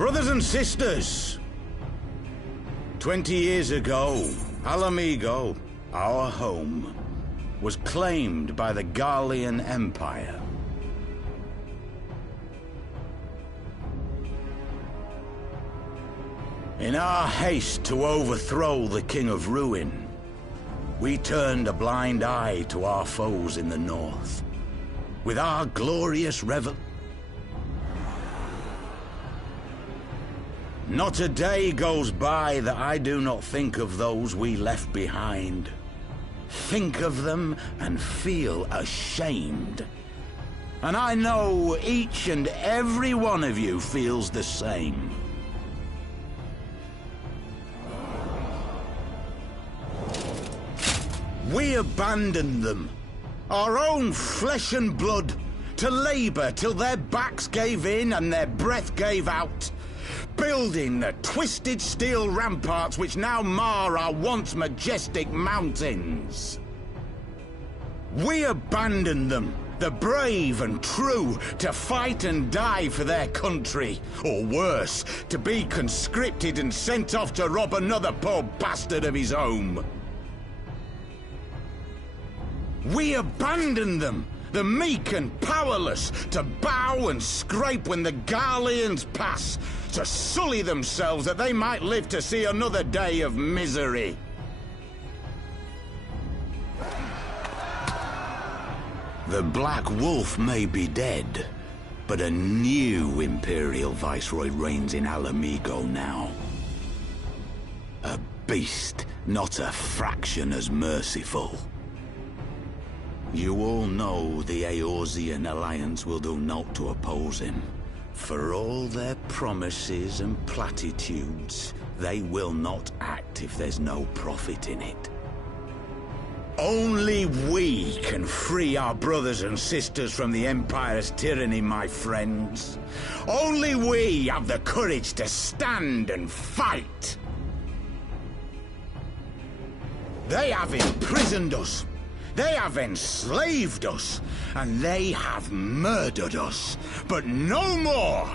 Brothers and sisters, 20 years ago, Alamigo, our home, was claimed by the Garlean Empire. In our haste to overthrow the King of Ruin, we turned a blind eye to our foes in the north. With our glorious Not a day goes by that I do not think of those we left behind. Think of them and feel ashamed. And I know each and every one of you feels the same. We abandoned them, our own flesh and blood, to labor till their backs gave in and their breath gave out, building the twisted steel ramparts which now mar our once majestic mountains. We abandoned them, the brave and true, to fight and die for their country, or worse, to be conscripted and sent off to rob another poor bastard of his home. We abandoned them, the meek and powerless, to bow and scrape when the Garleans pass, to sully themselves that they might live to see another day of misery. The Black Wolf may be dead, but a new Imperial Viceroy reigns in Alamigo now. A beast, not a fraction as merciful. You all know the Eorzean Alliance will do naught to oppose him. For all their promises and platitudes, they will not act if there's no profit in it. Only we can free our brothers and sisters from the Empire's tyranny, my friends. Only we have the courage to stand and fight. They have imprisoned us. They have enslaved us, and they have murdered us, but no more!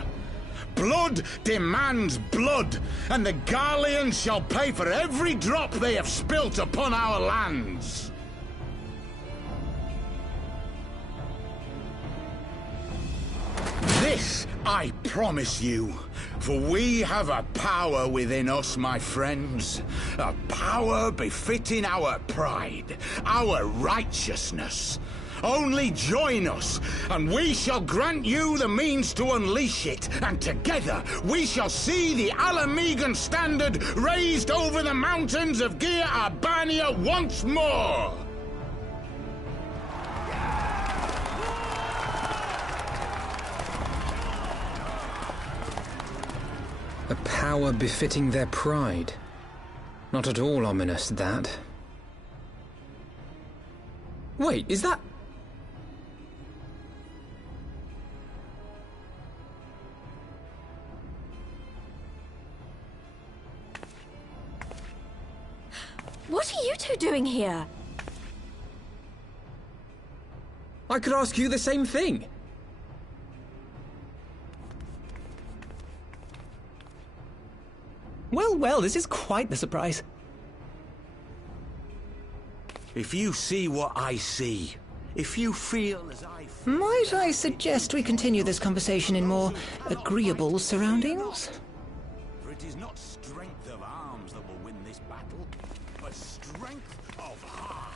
Blood demands blood, and the Garleans shall pay for every drop they have spilt upon our lands. This I promise you, for we have a power within us, my friends. A power befitting our pride, our righteousness. Only join us, and we shall grant you the means to unleash it, and together we shall see the Alamigan standard raised over the mountains of Gia Arbania once more! A power befitting their pride. Not at all ominous, that. Wait, is that... What are you two doing here? I could ask you the same thing. Well, well, this is quite the surprise. If you see what I see, if you feel as I feel... Might I suggest we continue this conversation in more agreeable surroundings? For it is not strength of arms that will win this battle, but strength of heart.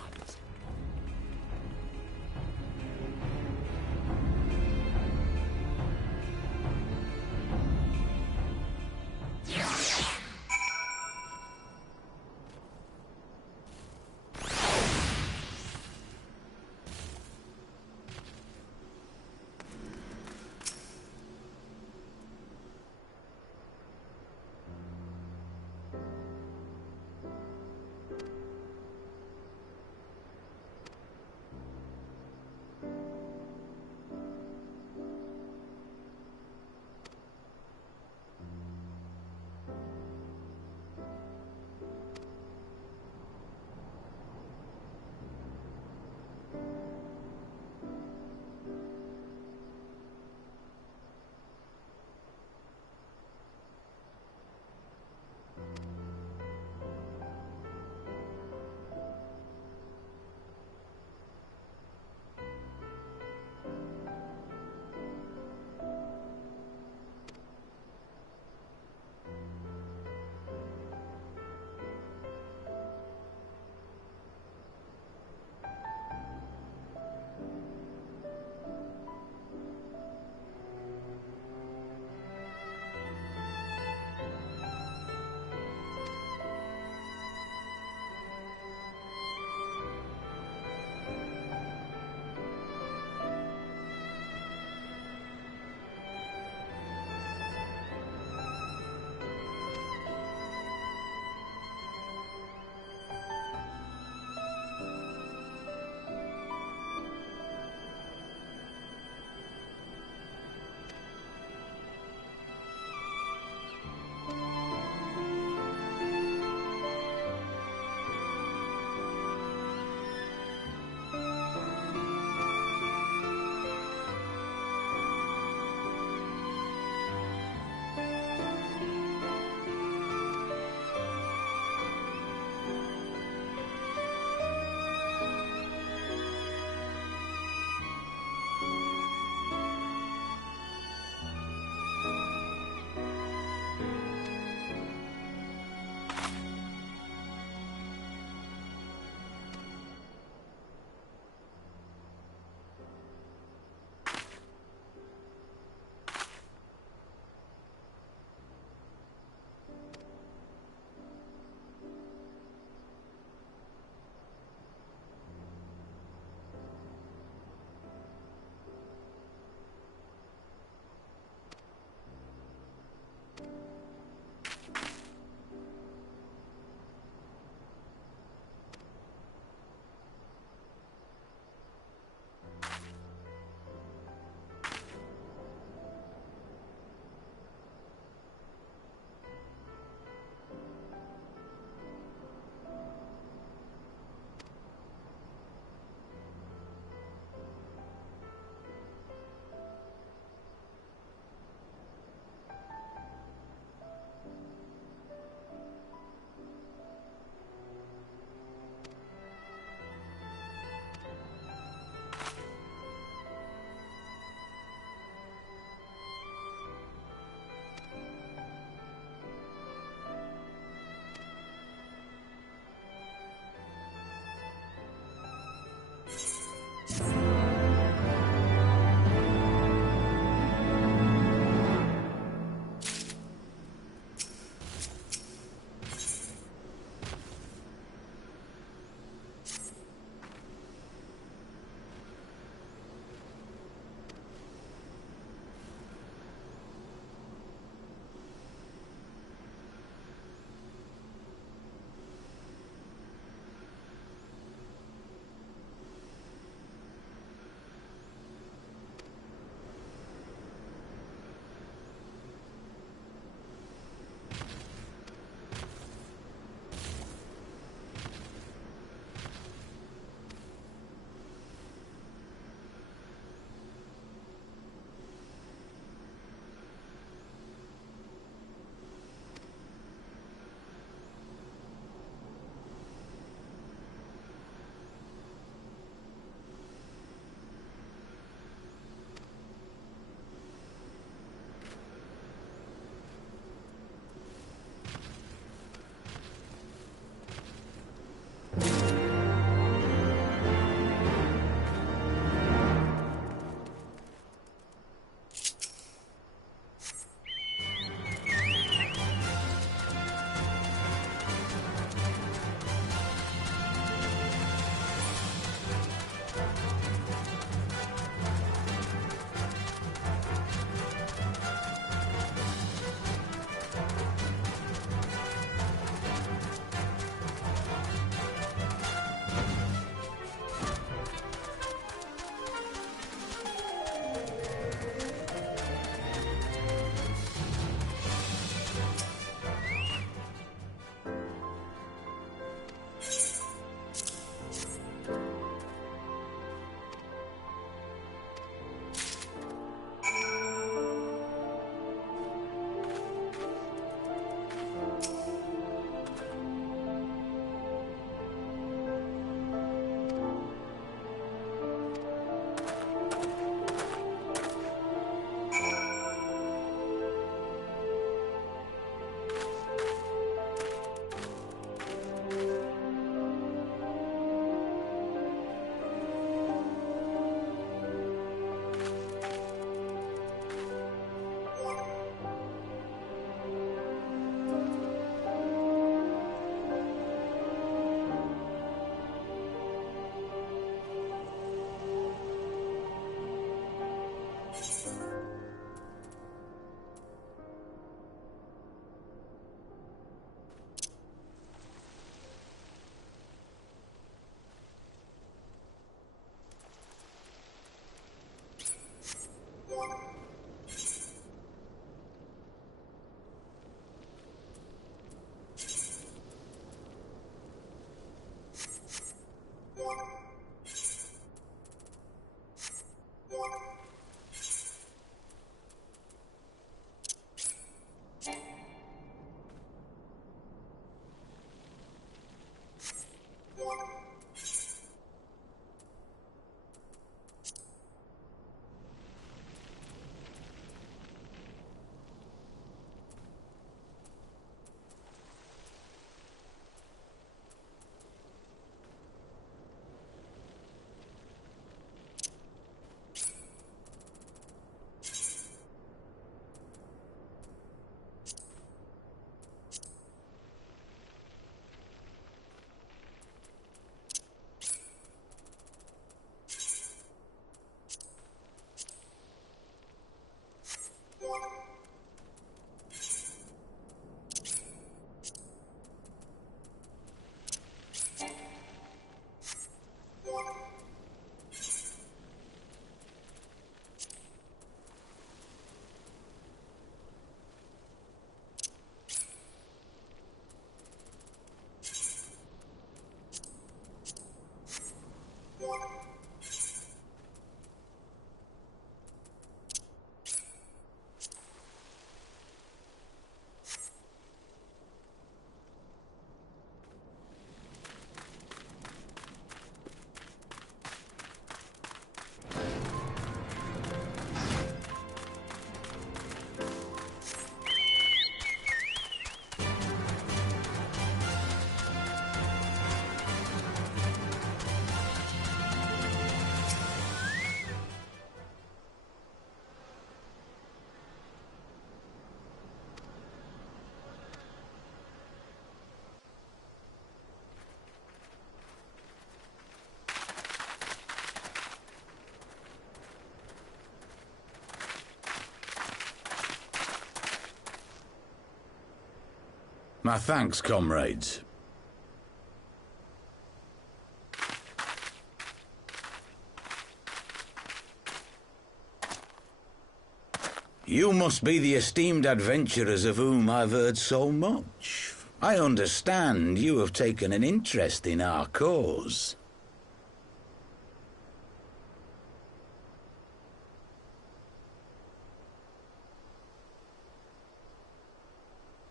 My thanks, comrades. You must be the esteemed adventurers of whom I've heard so much. I understand you have taken an interest in our cause.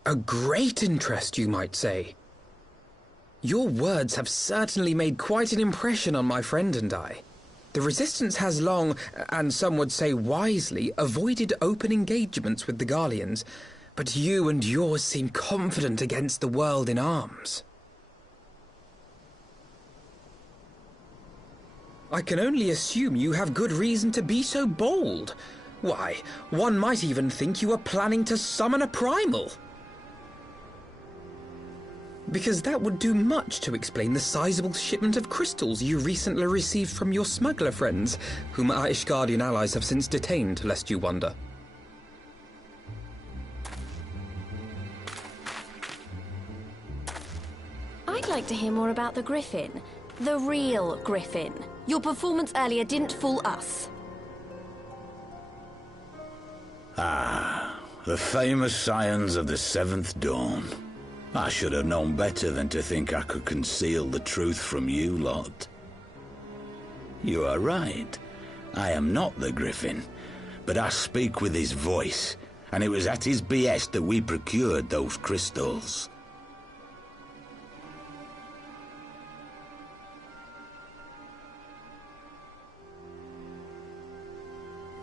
A great interest, you might say. Your words have certainly made quite an impression on my friend and I. The Resistance has long, and some would say wisely, avoided open engagements with the Garleans, but you and yours seem confident against the world in arms. I can only assume you have good reason to be so bold. Why, one might even think you are planning to summon a primal. Because that would do much to explain the sizable shipment of crystals you recently received from your smuggler friends, whom our Ishgardian allies have since detained, lest you wonder. I'd like to hear more about the Griffin. The real Griffin. Your performance earlier didn't fool us. Ah, the famous scions of the Seventh Dawn. I should have known better than to think I could conceal the truth from you lot. You are right. I am not the Griffin, but I speak with his voice, and it was at his behest that we procured those crystals.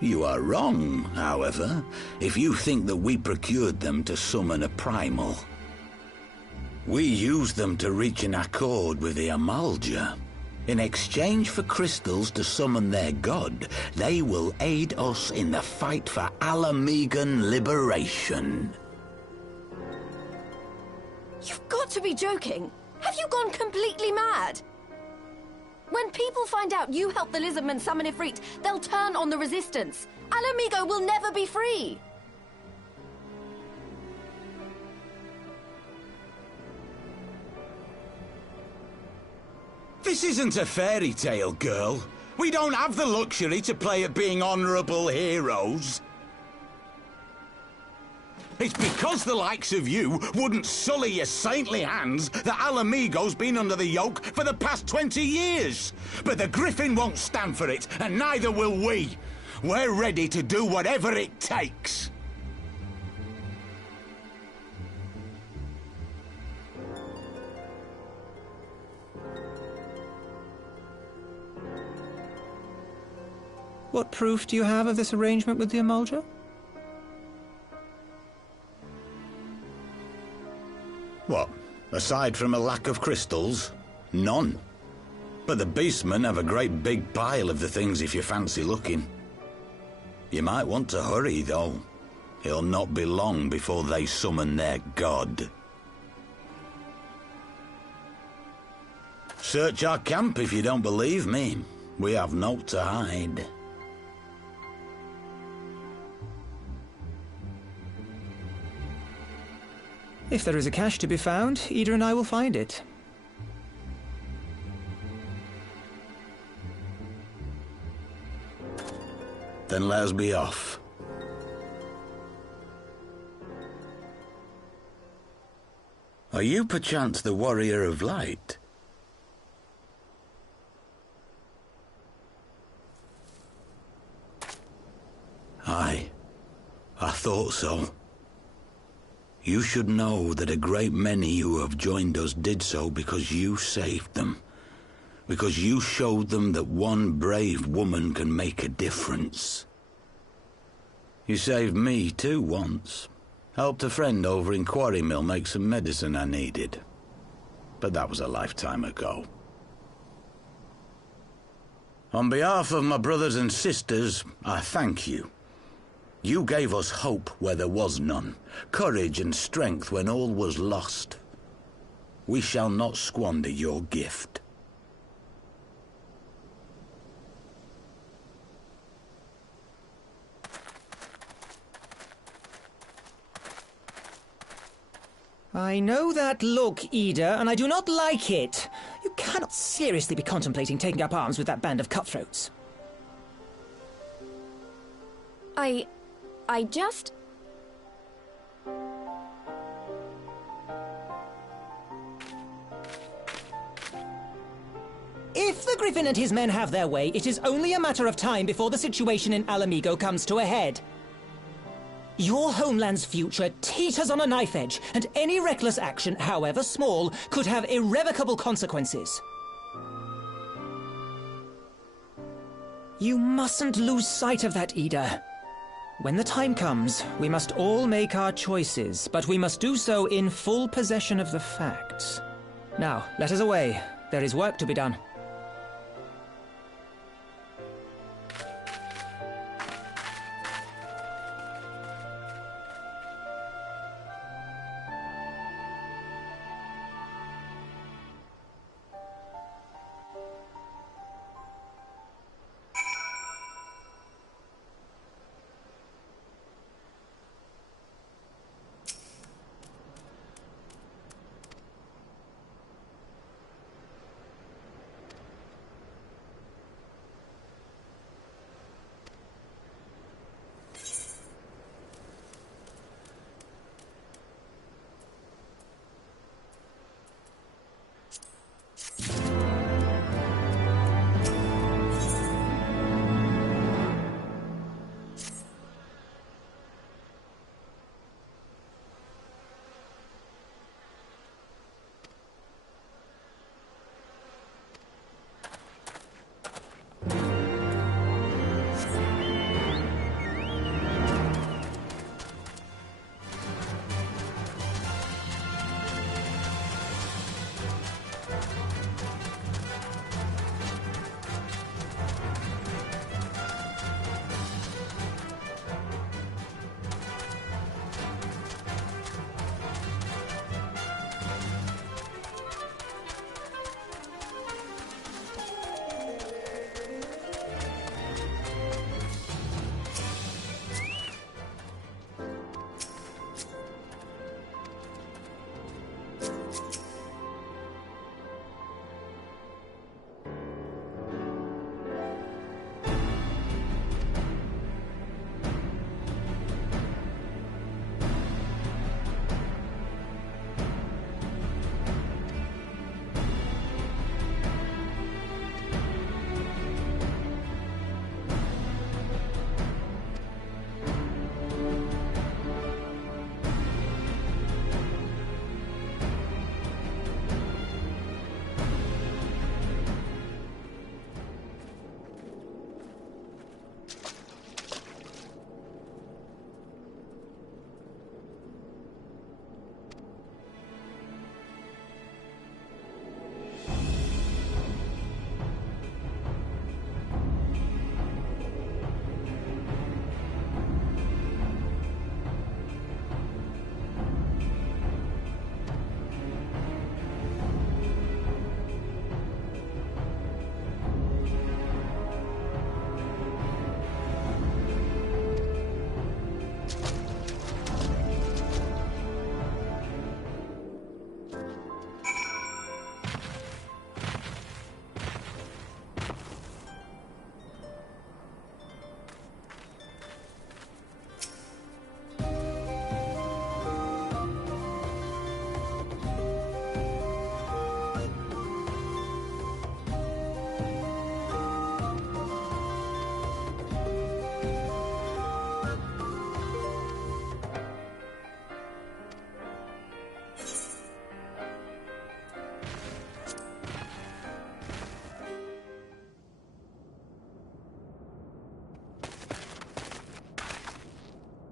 You are wrong, however, if you think that we procured them to summon a primal. We used them to reach an accord with the Amalja. In exchange for crystals to summon their god, they will aid us in the fight for Alamegan liberation. You've got to be joking! Have you gone completely mad? When people find out you helped the Lizardmen summon Ifrit, they'll turn on the Resistance. Alamigo will never be free! This isn't a fairy tale, girl. We don't have the luxury to play at being honourable heroes. It's because the likes of you wouldn't sully your saintly hands that Alamigo's been under the yoke for the past 20 years. But the Griffin won't stand for it, and neither will we. We're ready to do whatever it takes. What proof do you have of this arrangement with the Amalja? What? Aside from a lack of crystals? None. But the beastmen have a great big pile of the things if you fancy looking. You might want to hurry, though. It'll not be long before they summon their god. Search our camp if you don't believe me. We have naught to hide. If there is a cache to be found, Ida and I will find it. Then let us be off. Are you perchance the Warrior of Light? Aye, I thought so. You should know that a great many who have joined us did so because you saved them. Because you showed them that one brave woman can make a difference. You saved me too once. Helped a friend over in Quarry Mill make some medicine I needed. But that was a lifetime ago. On behalf of my brothers and sisters, I thank you. You gave us hope where there was none, courage and strength when all was lost. We shall not squander your gift. I know that look, Ida, and I do not like it. You cannot seriously be contemplating taking up arms with that band of cutthroats. I just... If the Griffin and his men have their way, it is only a matter of time before the situation in Alamigo comes to a head. Your homeland's future teeters on a knife edge, and any reckless action, however small, could have irrevocable consequences. You mustn't lose sight of that, Ida. When the time comes, we must all make our choices, but we must do so in full possession of the facts. Now, let us away. There is work to be done.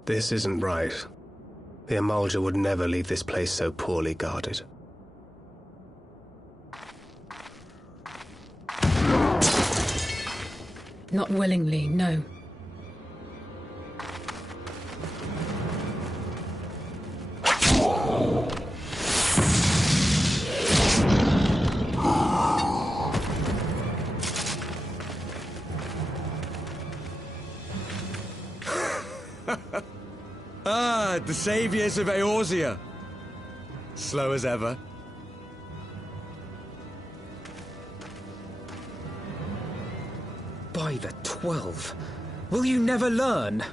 This isn't right. The Amalja would never leave this place so poorly guarded. Not willingly, no. The saviors of Eorzea. Slow as ever. By the 12. Will you never learn?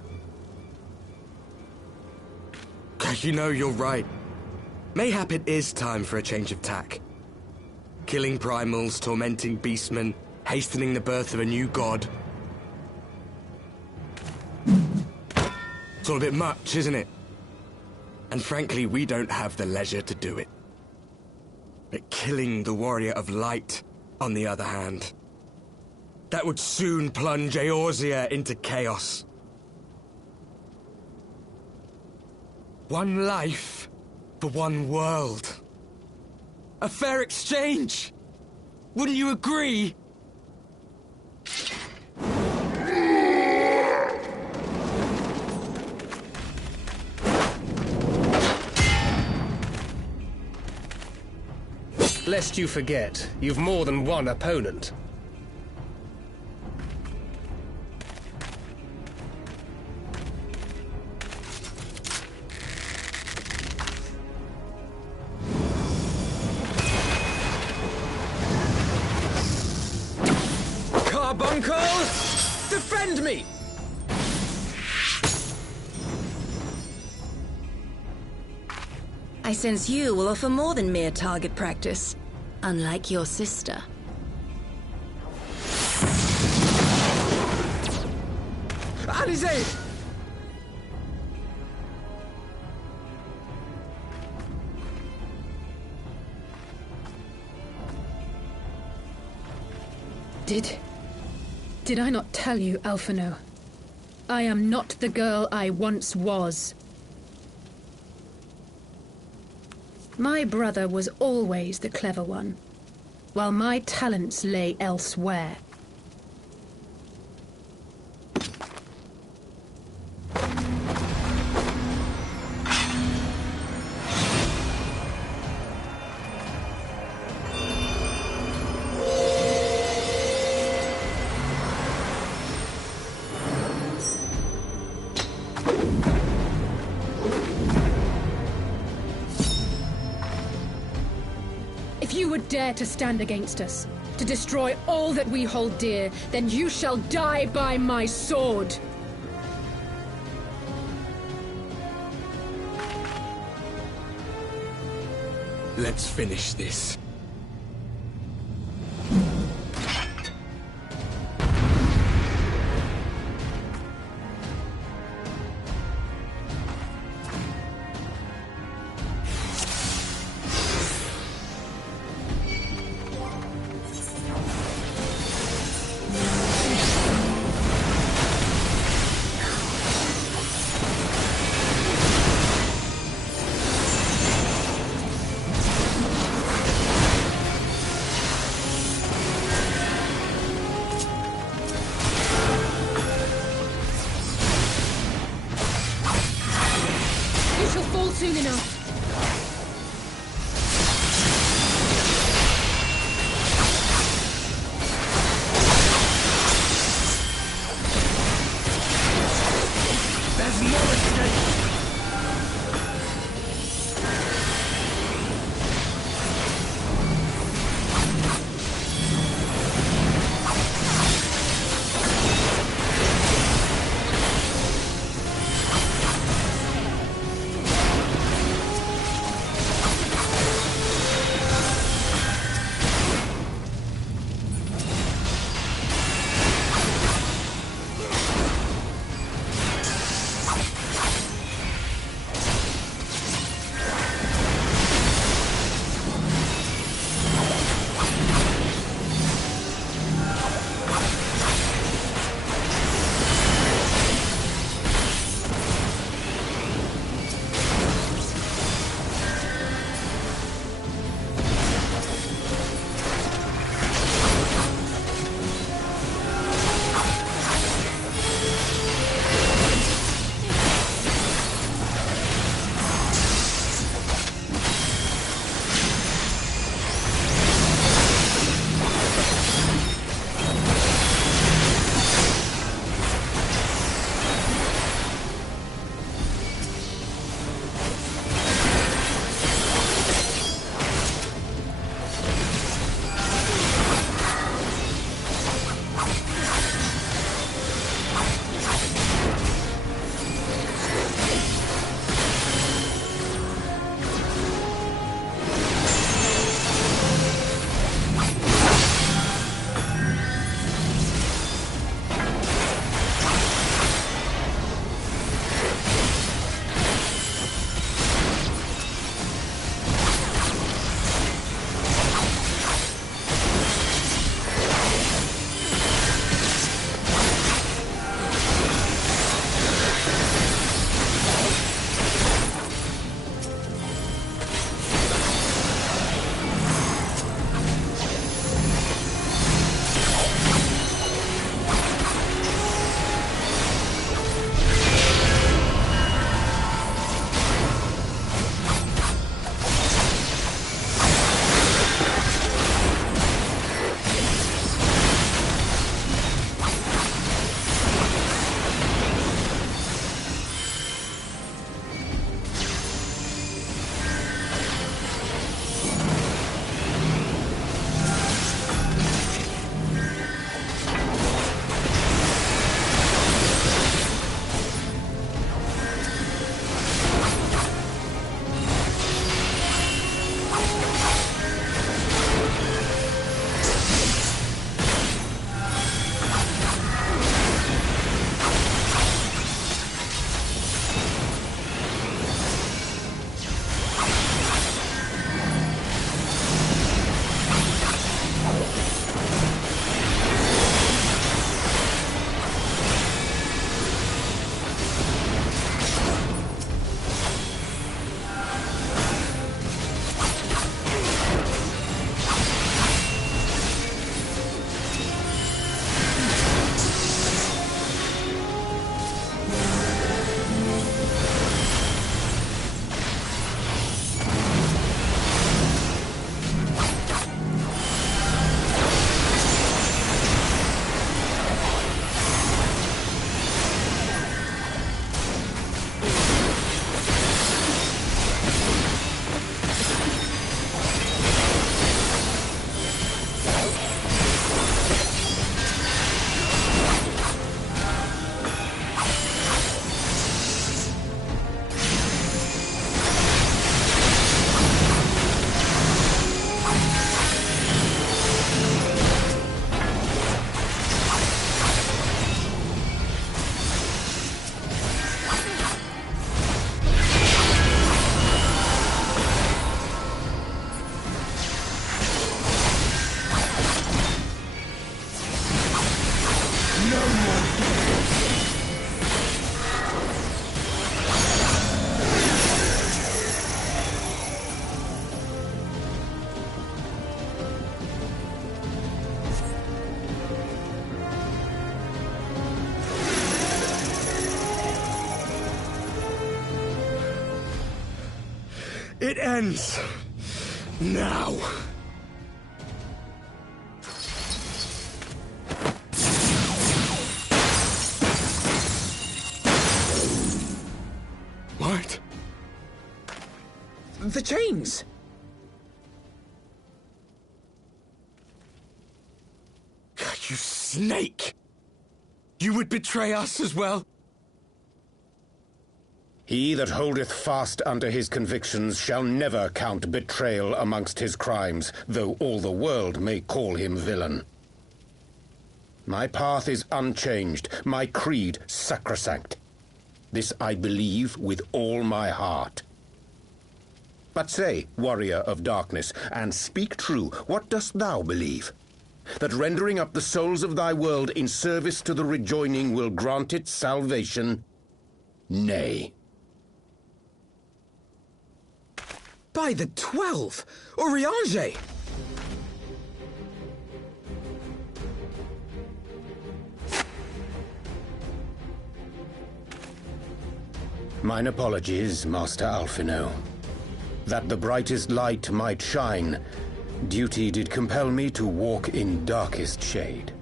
You know, you're right. Mayhap it is time for a change of tack. Killing primals, tormenting beastmen, hastening the birth of a new god. It's all a bit much, isn't it? And frankly, we don't have the leisure to do it. But killing the Warrior of Light, on the other hand, that would soon plunge Eorzea into chaos. One life for one world. A fair exchange! Wouldn't you agree? Lest you forget, you've more than one opponent. Carbuncles! Defend me! I sense you will offer more than mere target practice, unlike your sister. Alizé! Did I not tell you, Alphino? I am not the girl I once was. My brother was always the clever one, while my talents lay elsewhere. If you would dare to stand against us, to destroy all that we hold dear, then you shall die by my sword! Let's finish this. Soon enough. There's no escape! It ends now. What? The chains! You snake! You would betray us as well? He that holdeth fast unto his convictions shall never count betrayal amongst his crimes, though all the world may call him villain. My path is unchanged, my creed sacrosanct. This I believe with all my heart. But say, warrior of darkness, and speak true, what dost thou believe? That rendering up the souls of thy world in service to the rejoining will grant it salvation? Nay. By the 12! Oriange! Mine apologies, Master Alphino. That the brightest light might shine, duty did compel me to walk in darkest shade.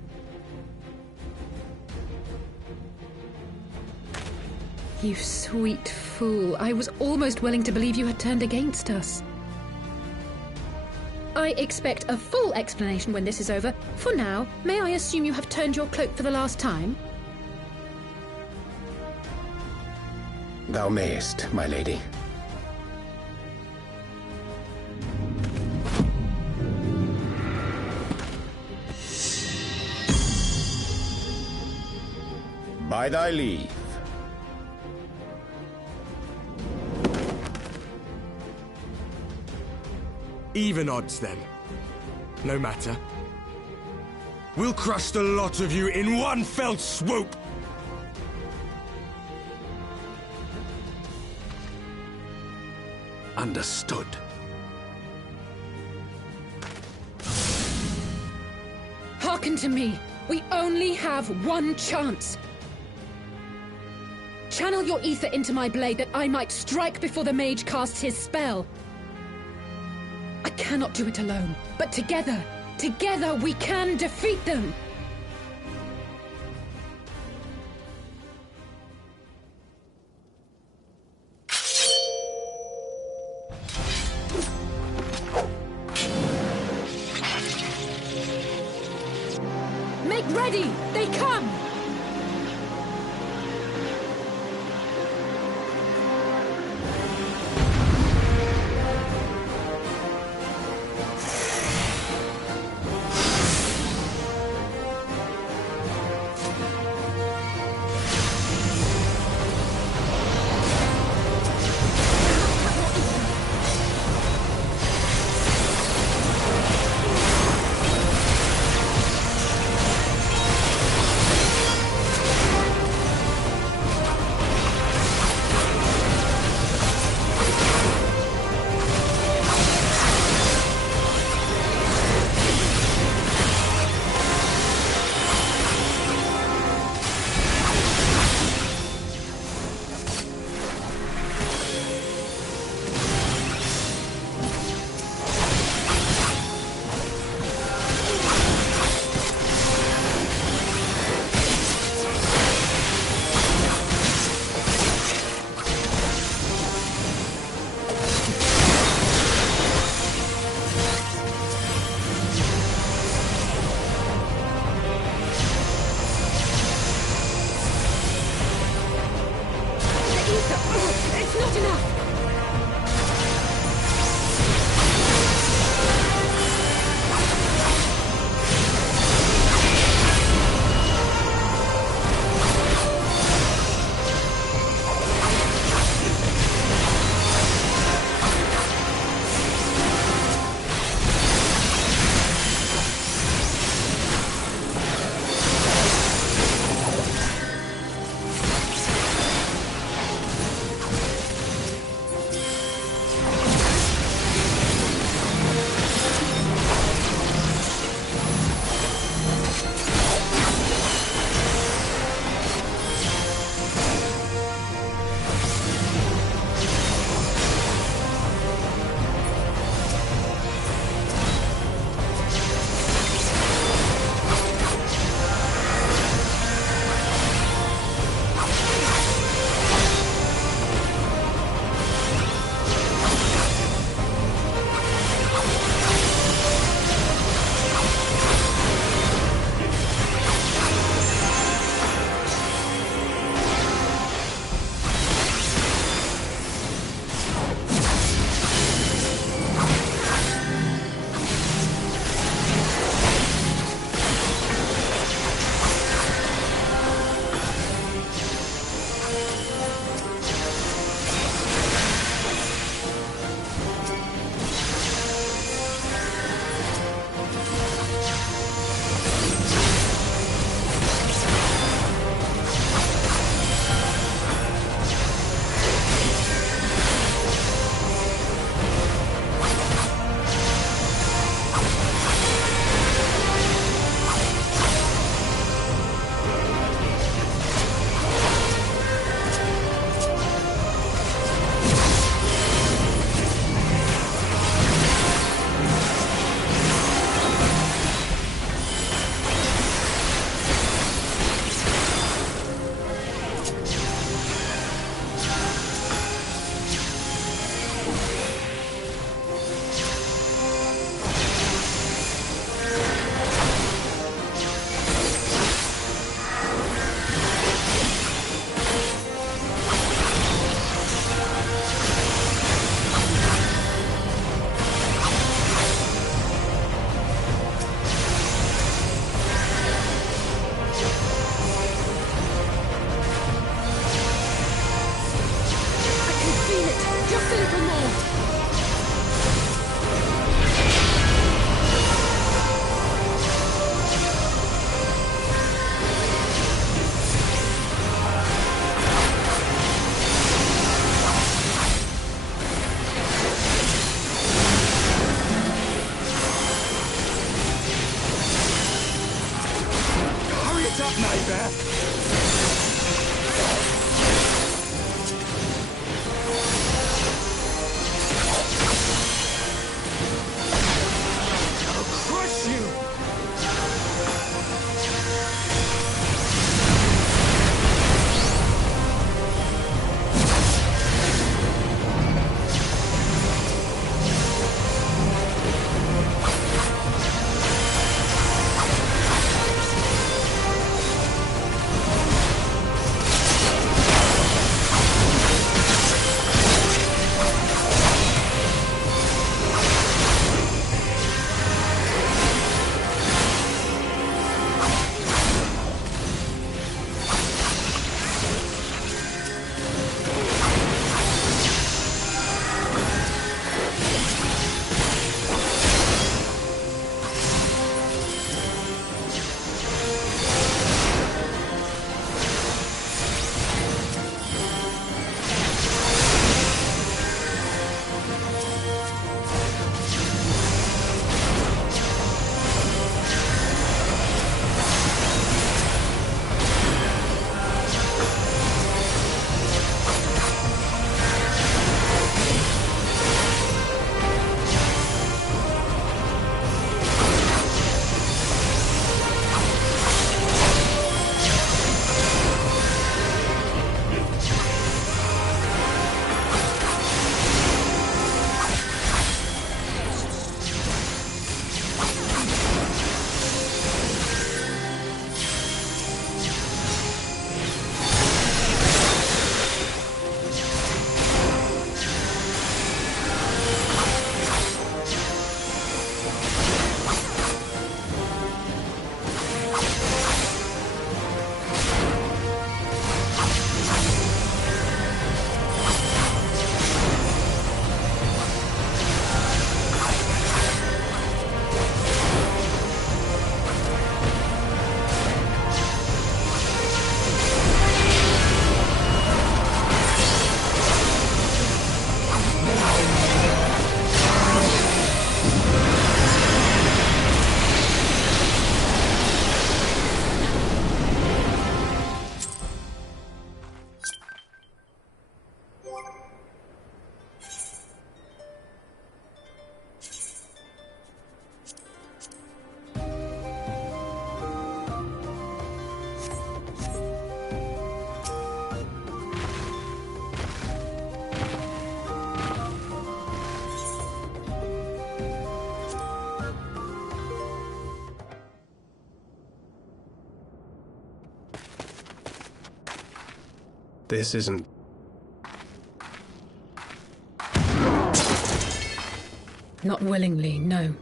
You sweet fool. I was almost willing to believe you had turned against us. I expect a full explanation when this is over. For now, may I assume you have turned your cloak for the last time? Thou mayest, my lady. By thy leave. Even odds, then. No matter. We'll crush the lot of you in one fell swoop! Understood. Hearken to me. We only have one chance. Channel your ether into my blade that I might strike before the mage casts his spell. I cannot do it alone, but together we can defeat them! Make ready! They come! This isn't... Not willingly, no.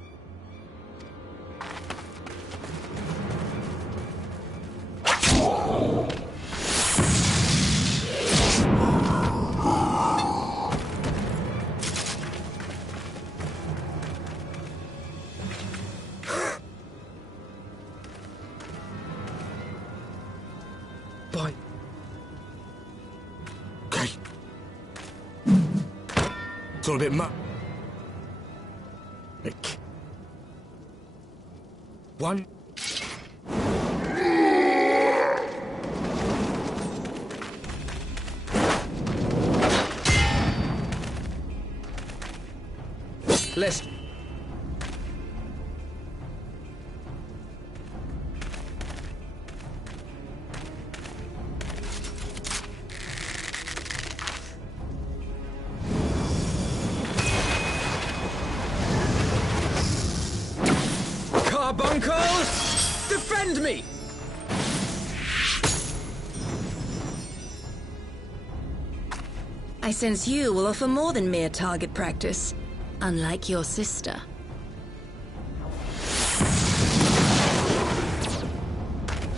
By... Okay. It's all a bit much. One. List. Carbuncles! Defend me! I sense you will offer more than mere target practice, unlike your sister.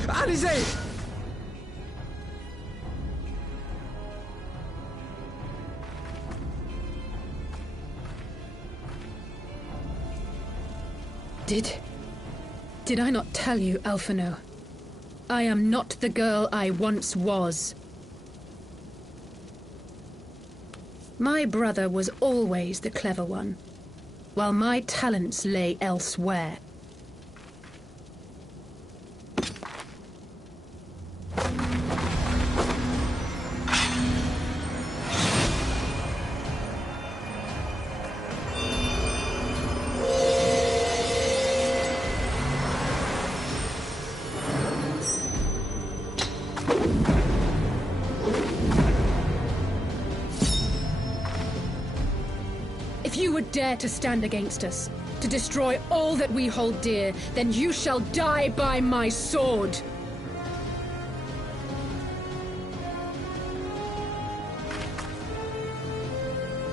Alizé! Did I not tell you, Alphino? I am not the girl I once was. My brother was always the clever one, while my talents lay elsewhere. If you would dare to stand against us, to destroy all that we hold dear, then you shall die by my sword!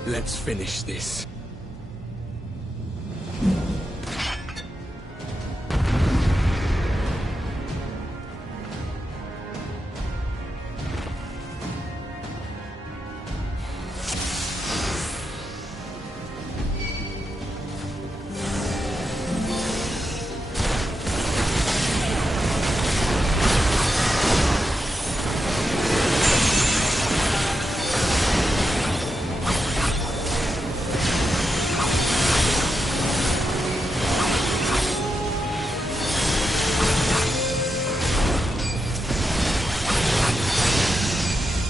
Let's finish this.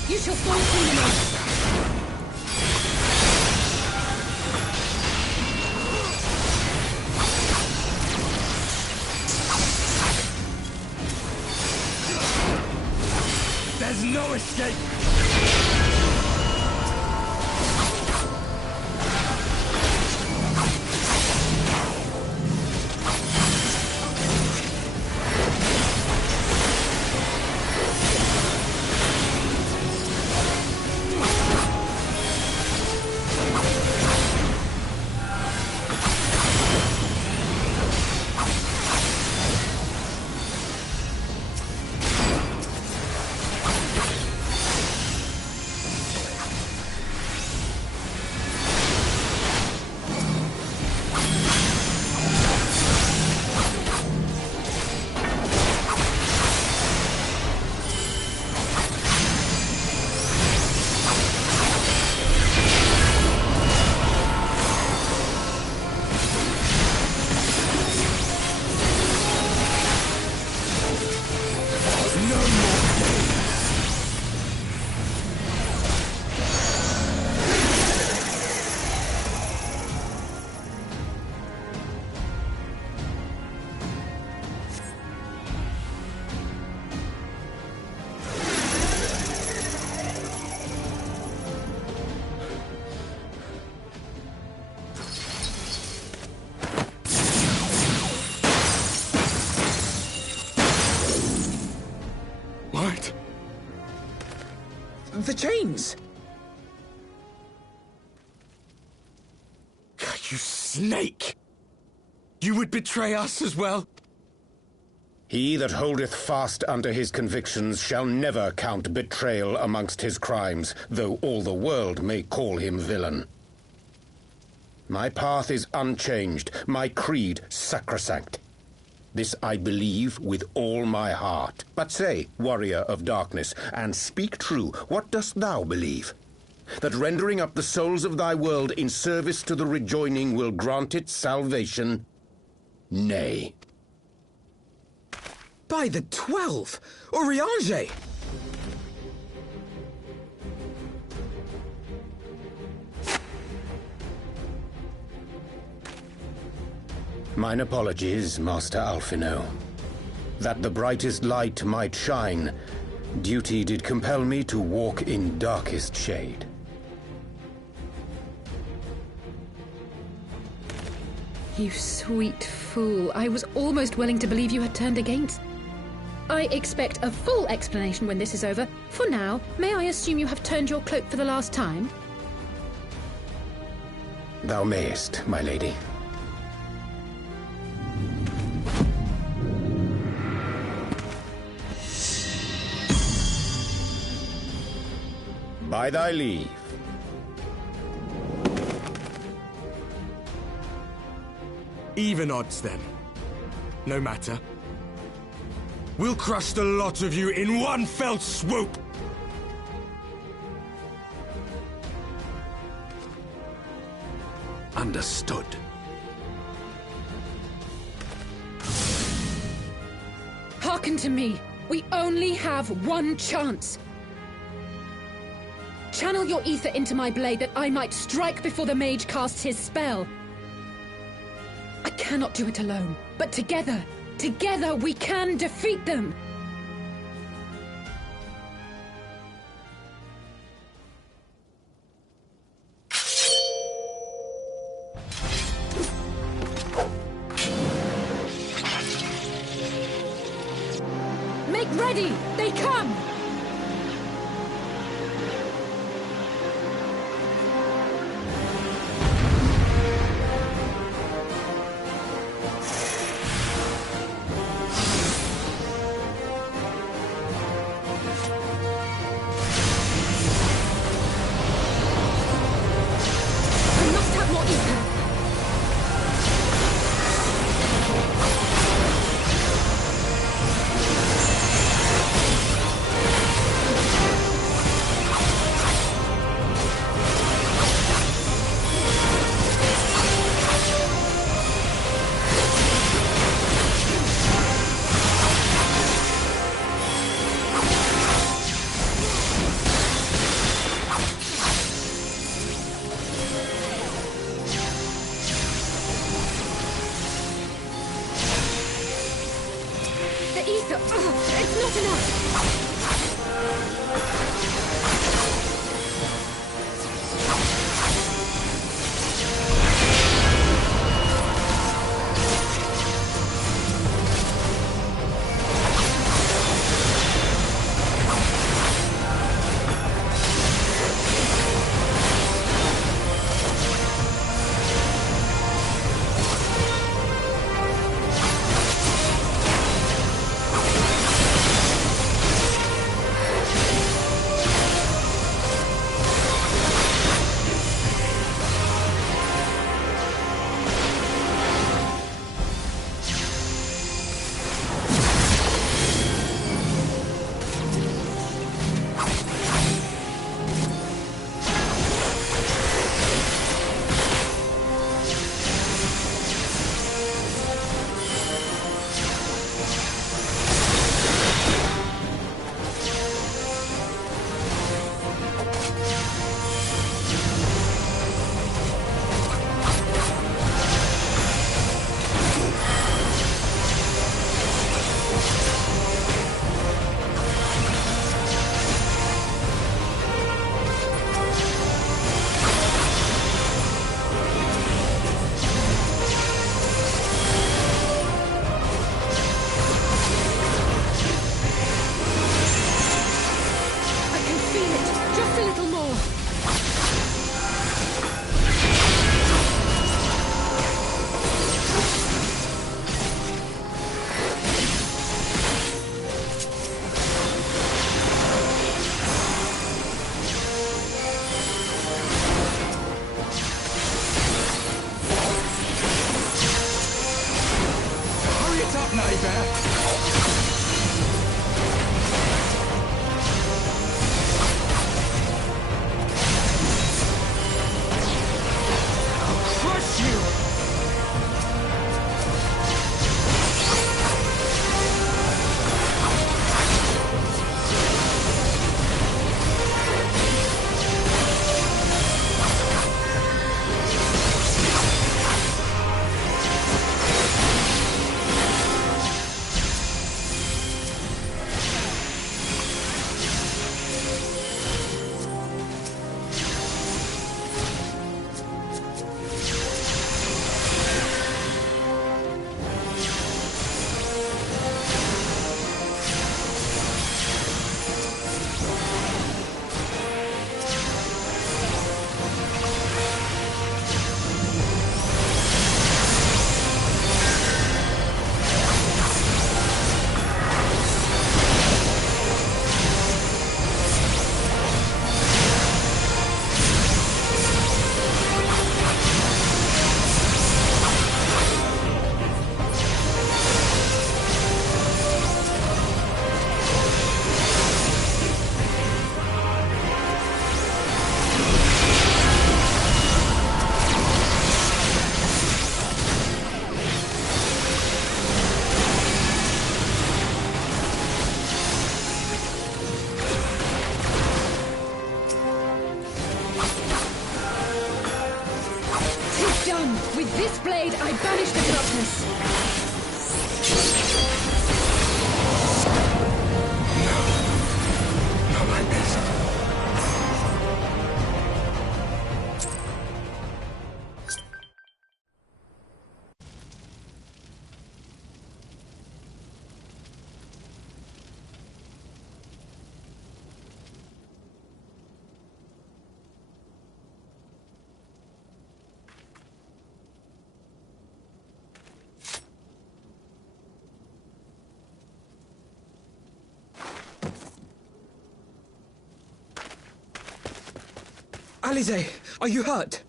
You shall fall soon enough! There's no escape! the chains. You snake! You would betray us as well? He that holdeth fast unto his convictions shall never count betrayal amongst his crimes, though all the world may call him villain. My path is unchanged, my creed sacrosanct. This I believe with all my heart. But say, warrior of darkness, and speak true, what dost thou believe? That rendering up the souls of thy world in service to the rejoining will grant it salvation? Nay. By the 12! Oriange! Mine apologies, Master Alphino. That the brightest light might shine, duty did compel me to walk in darkest shade. You sweet fool. I was almost willing to believe you had turned against. I expect a full explanation when this is over. For now, may I assume you have turned your cloak for the last time? Thou mayest, my lady. By thy leave. Even odds, then. No matter. We'll crush the lot of you in one fell swoop! Understood. Hearken to me. We only have one chance. Channel your ether into my blade that I might strike before the mage casts his spell. I cannot do it alone, but together we can defeat them! Make ready! They come! It's not enough! fair. Crush you! With this blade, I banish the darkness. Not like this. Alize, are you hurt?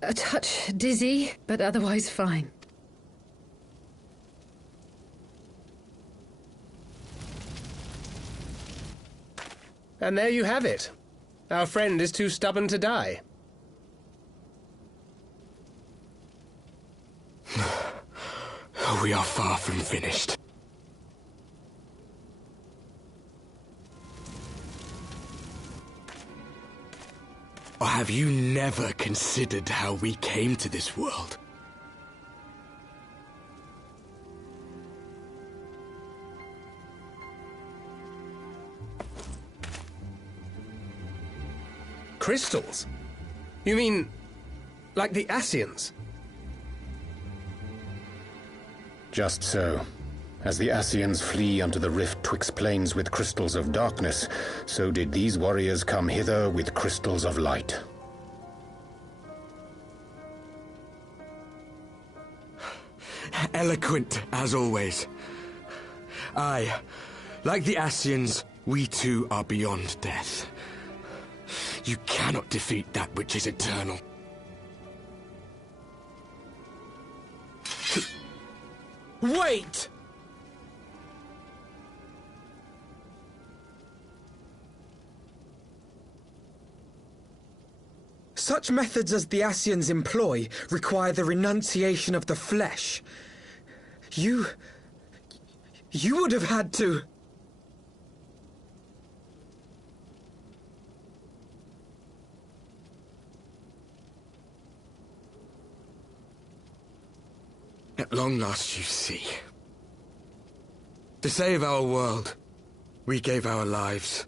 A touch dizzy, but otherwise fine. And there you have it. Our friend is too stubborn to die. We are far from finished. Or have you never considered how we came to this world? Crystals? You mean, like the Ascians? Just so. As the Ascians flee unto the rift twixt plains with crystals of darkness, so did these warriors come hither with crystals of light. Eloquent, as always. Aye, like the Ascians, we too are beyond death. You cannot defeat that which is eternal. Wait! Such methods as the Ascians employ require the renunciation of the flesh. You would have had to... At long last, you see. To save our world, we gave our lives.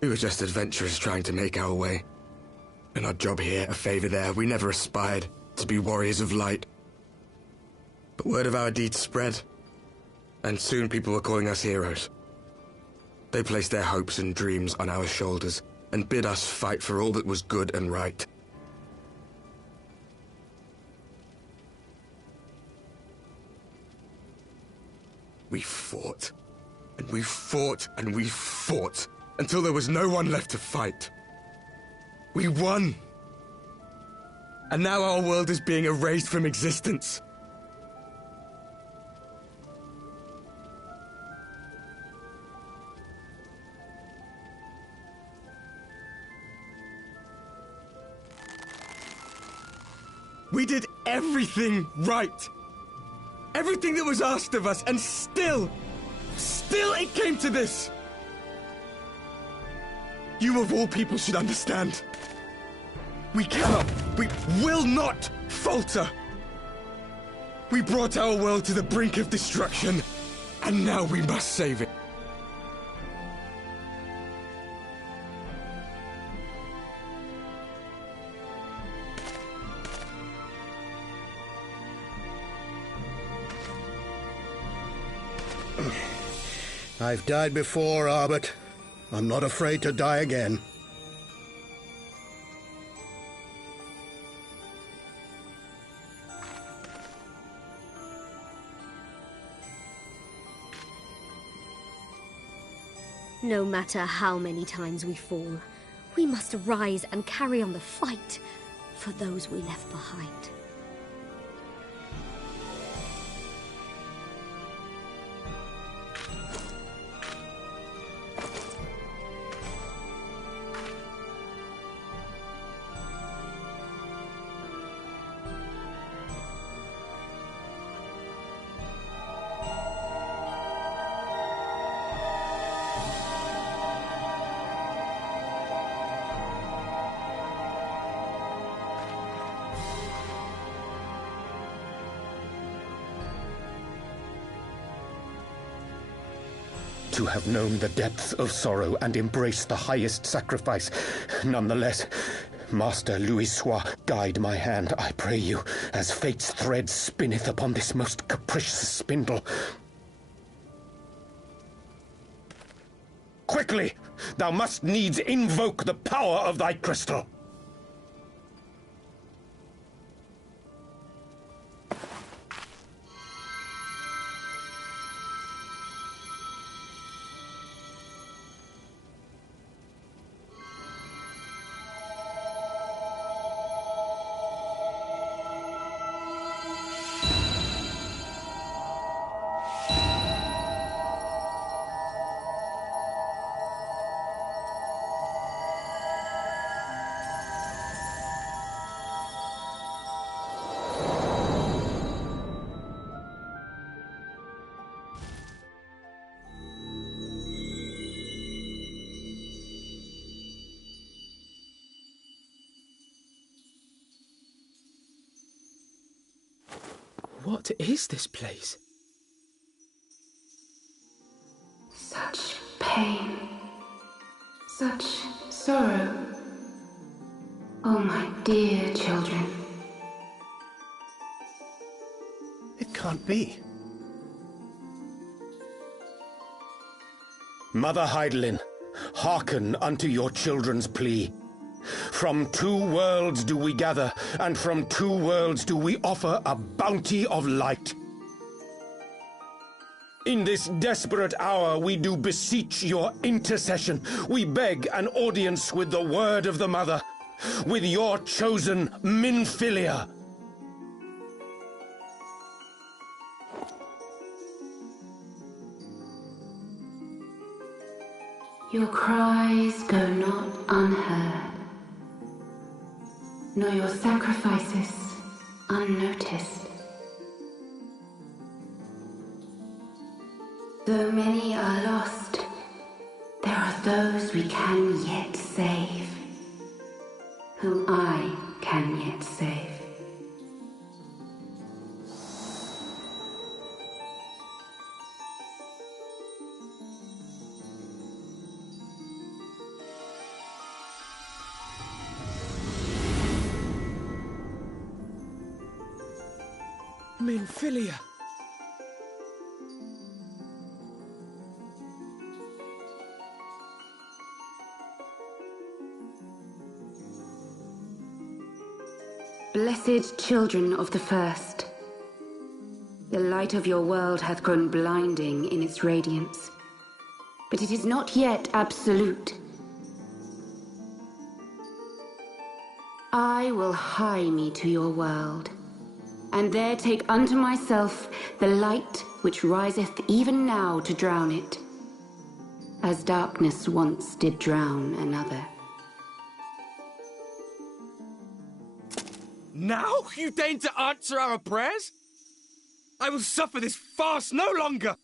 We were just adventurers trying to make our way. An odd job here, a favor there. We never aspired to be warriors of light. But word of our deeds spread, and soon people were calling us heroes. They placed their hopes and dreams on our shoulders, and bid us fight for all that was good and right. We fought. And we fought and we fought until there was no one left to fight. We won. And now our world is being erased from existence. We did everything right. Everything that was asked of us, and still it came to this. You of all people should understand. We cannot, we will not falter. We brought our world to the brink of destruction, and now we must save it. I've died before, Arbet. I'm not afraid to die again. No matter how many times we fall, we must arise and carry on the fight for those we left behind. To have known the depths of sorrow and embraced the highest sacrifice. Nonetheless, Master Louis-Soix, guide my hand, I pray you, as fate's thread spinneth upon this most capricious spindle. Quickly! Thou must needs invoke the power of thy crystal. What is this place? Such pain. Such sorrow. Oh, my dear children. It can't be. Mother Heidelin, hearken unto your children's plea. From two worlds do we gather, and from two worlds do we offer a bounty of light. In this desperate hour we do beseech your intercession. We beg an audience with the word of the Mother, with your chosen Minfilia. Your cries go not unheard, nor your sacrifices unnoticed. Though many are lost, there are those we can yet save, whom I can yet save. Minfilia. Blessed children of the First, the light of your world hath grown blinding in its radiance. but it is not yet absolute. I will hie me to your world, and there take unto myself the light which riseth even now to drown it, as darkness once did drown another. Now you deign to answer our prayers? I will suffer this farce no longer!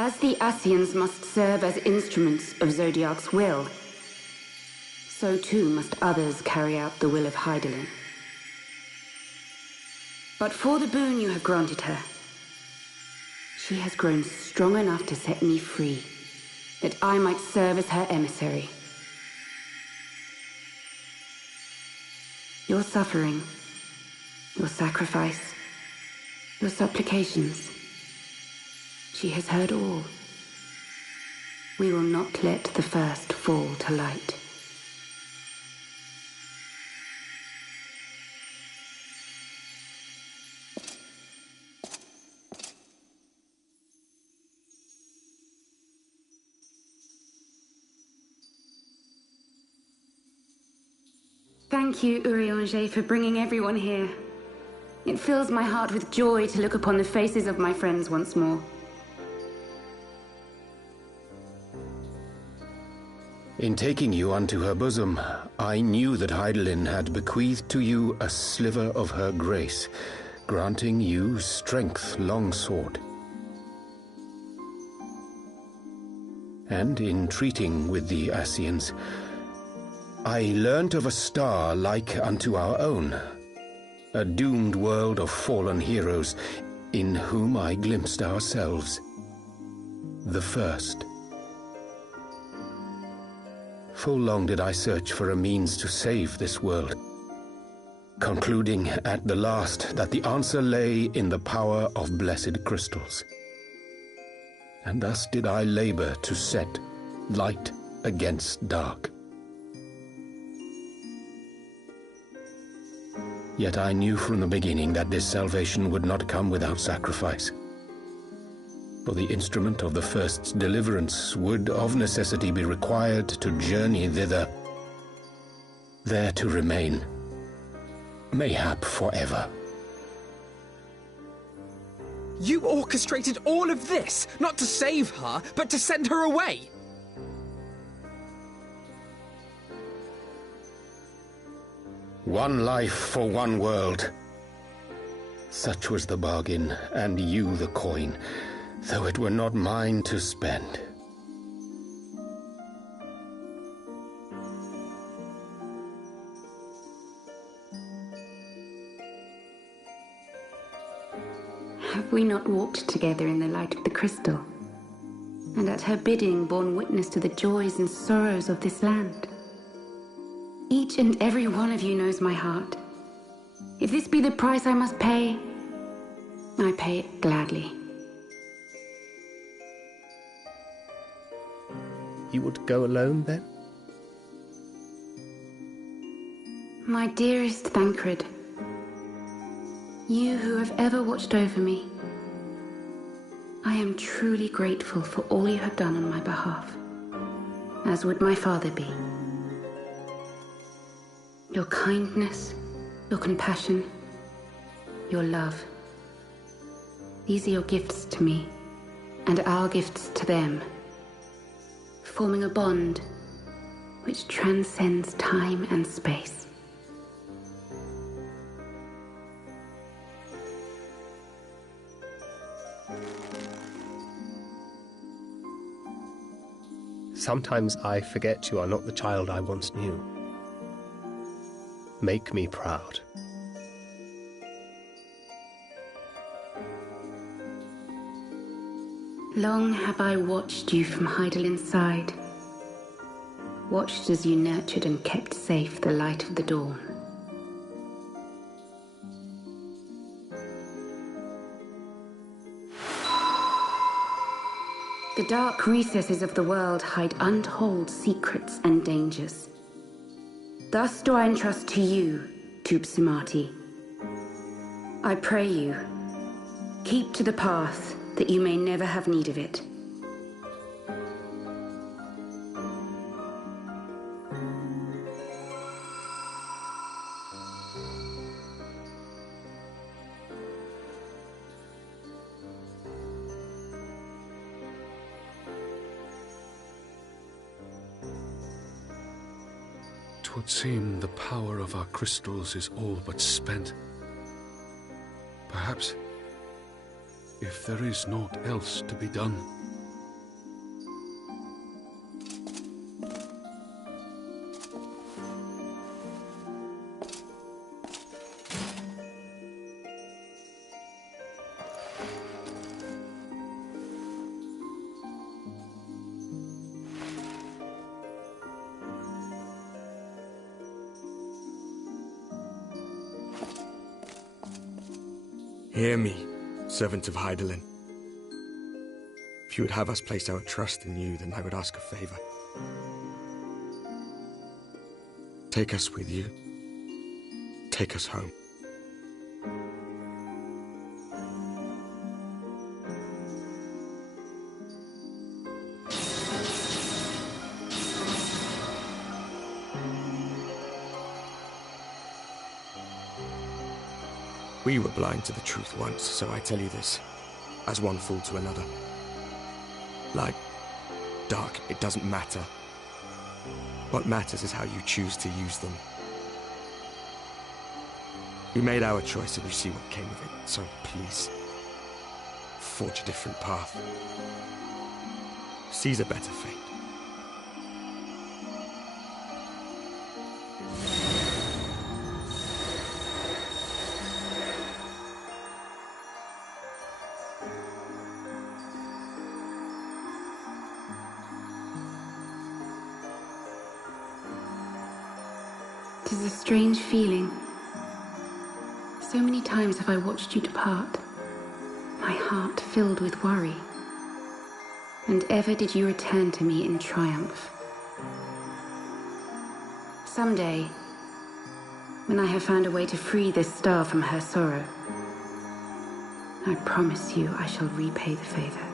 As the Ascians must serve as instruments of Zodiark's will, so too must others carry out the will of Hydaelyn. But for the boon you have granted her, she has grown strong enough to set me free, that I might serve as her emissary. Your suffering, your sacrifice, your supplications, she has heard all. We will not let the first fall to light. Thank you, Urianger, for bringing everyone here. It fills my heart with joy to look upon the faces of my friends once more. In taking you unto her bosom, I knew that Hydaelyn had bequeathed to you a sliver of her grace, granting you strength long sought. And in treating with the Ascians, I learnt of a star like unto our own, a doomed world of fallen heroes, in whom I glimpsed ourselves, the first. Full long did I search for a means to save this world, concluding at the last that the answer lay in the power of blessed crystals. And thus did I labor to set light against dark. Yet I knew from the beginning that this salvation would not come without sacrifice. For the instrument of the first's deliverance would of necessity be required to journey thither, there to remain, mayhap forever. You orchestrated all of this, not to save her, but to send her away! One life for one world. Such was the bargain, and you the coin, though it were not mine to spend. Have we not walked together in the light of the crystal, and at her bidding borne witness to the joys and sorrows of this land? Each and every one of you knows my heart. If this be the price I must pay, I pay it gladly. You would go alone, then? My dearest Thancred, you who have ever watched over me, I am truly grateful for all you have done on my behalf, as would my father be. Your kindness, your compassion, your love. These are your gifts to me, and our gifts to them, forming a bond which transcends time and space. Sometimes I forget you are not the child I once knew. Make me proud. Long have I watched you from Hydaelyn's side, watched as you nurtured and kept safe the light of the dawn. The dark recesses of the world hide untold secrets and dangers. Thus do I entrust to you, Tupsimati. I pray you, keep to the path that you may never have need of it. Twould seem the power of our crystals is all but spent. Perhaps, if there is naught else to be done. Hear me, servant of Hydaelyn. If you would have us place our trust in you, then I would ask a favor. Take us with you. Take us home. We were blind to the truth once, so I tell you this, as one fool to another. Light, dark, it doesn't matter. What matters is how you choose to use them. We made our choice and you see what came of it, so please, forge a different path. Seize a better fate. It is a strange feeling. So many times have I watched you depart, my heart filled with worry. And ever did you return to me in triumph. Someday, when I have found a way to free this star from her sorrow, I promise you I shall repay the favor.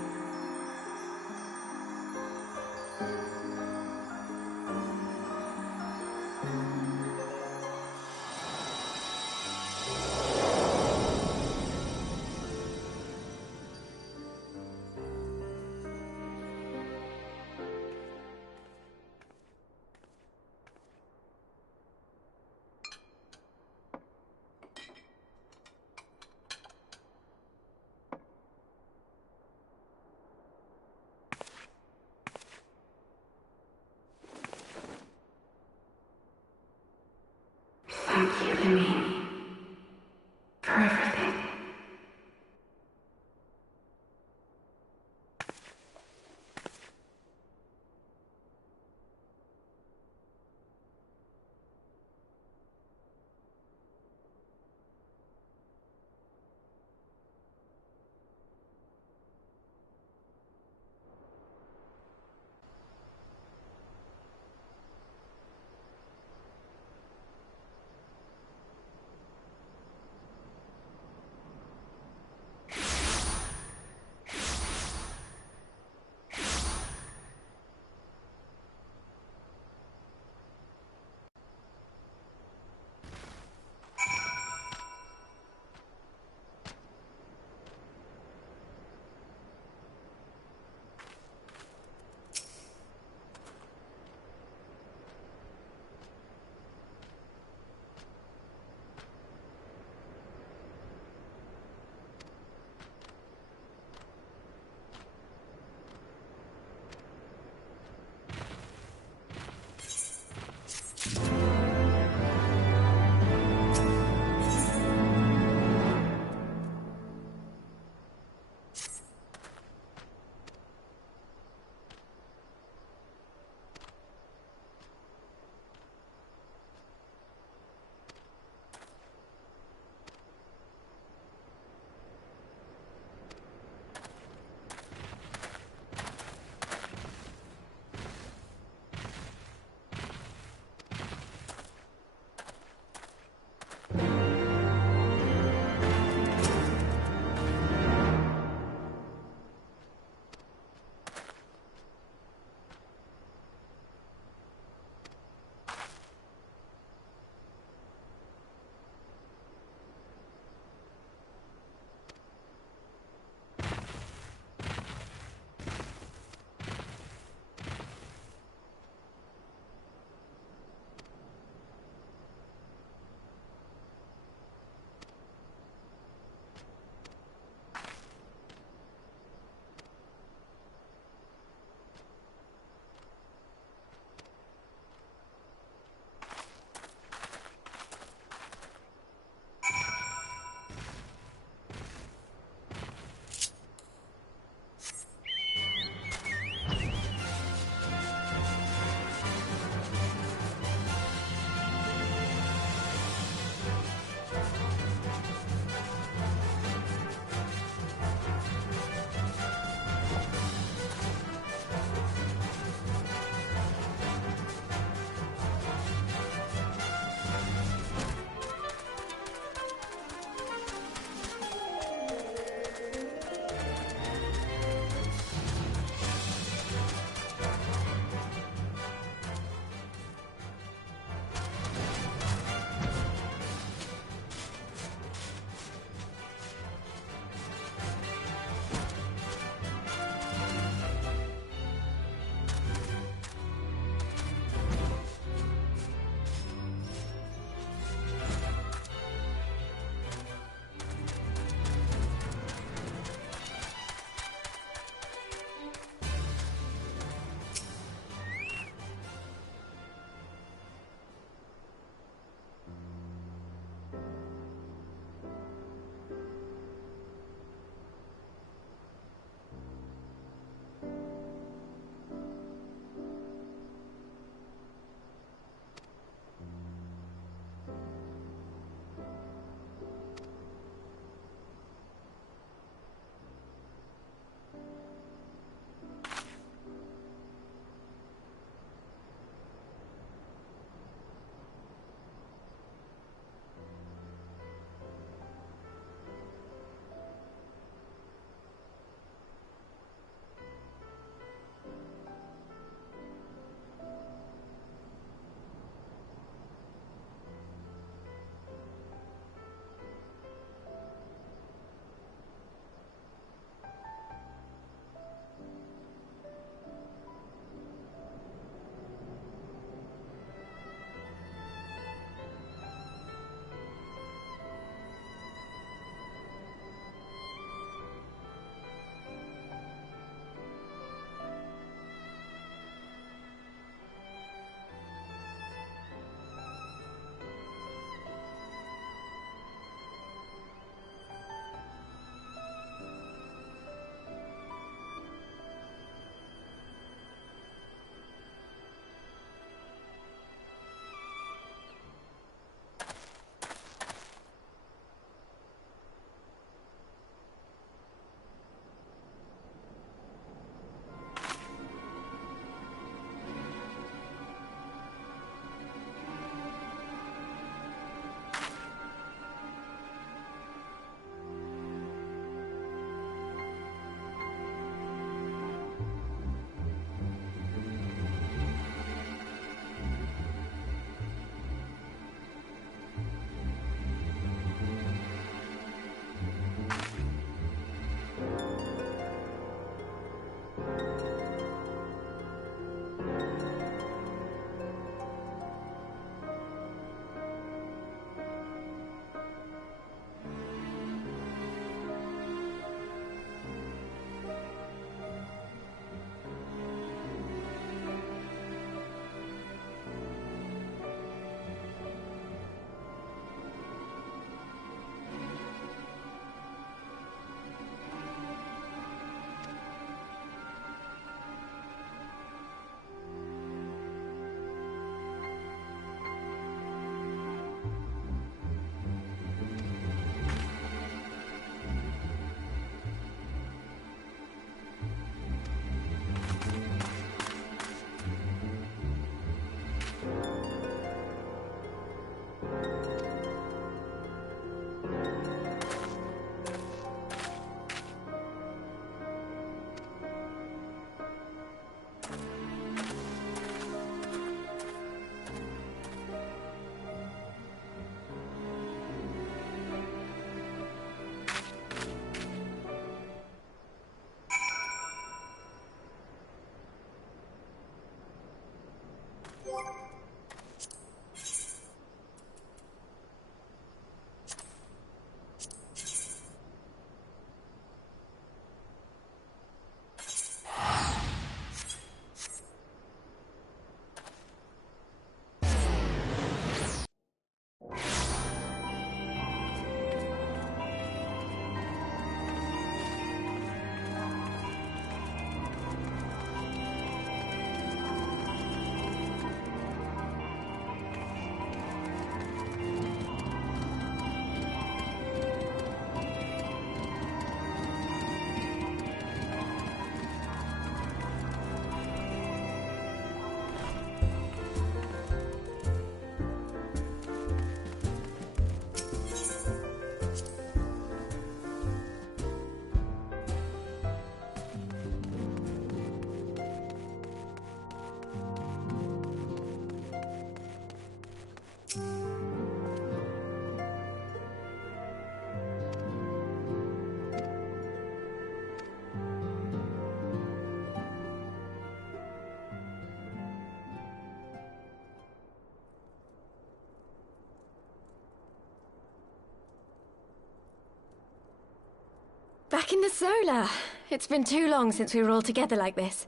Back in the Solar. It's been too long since we were all together like this.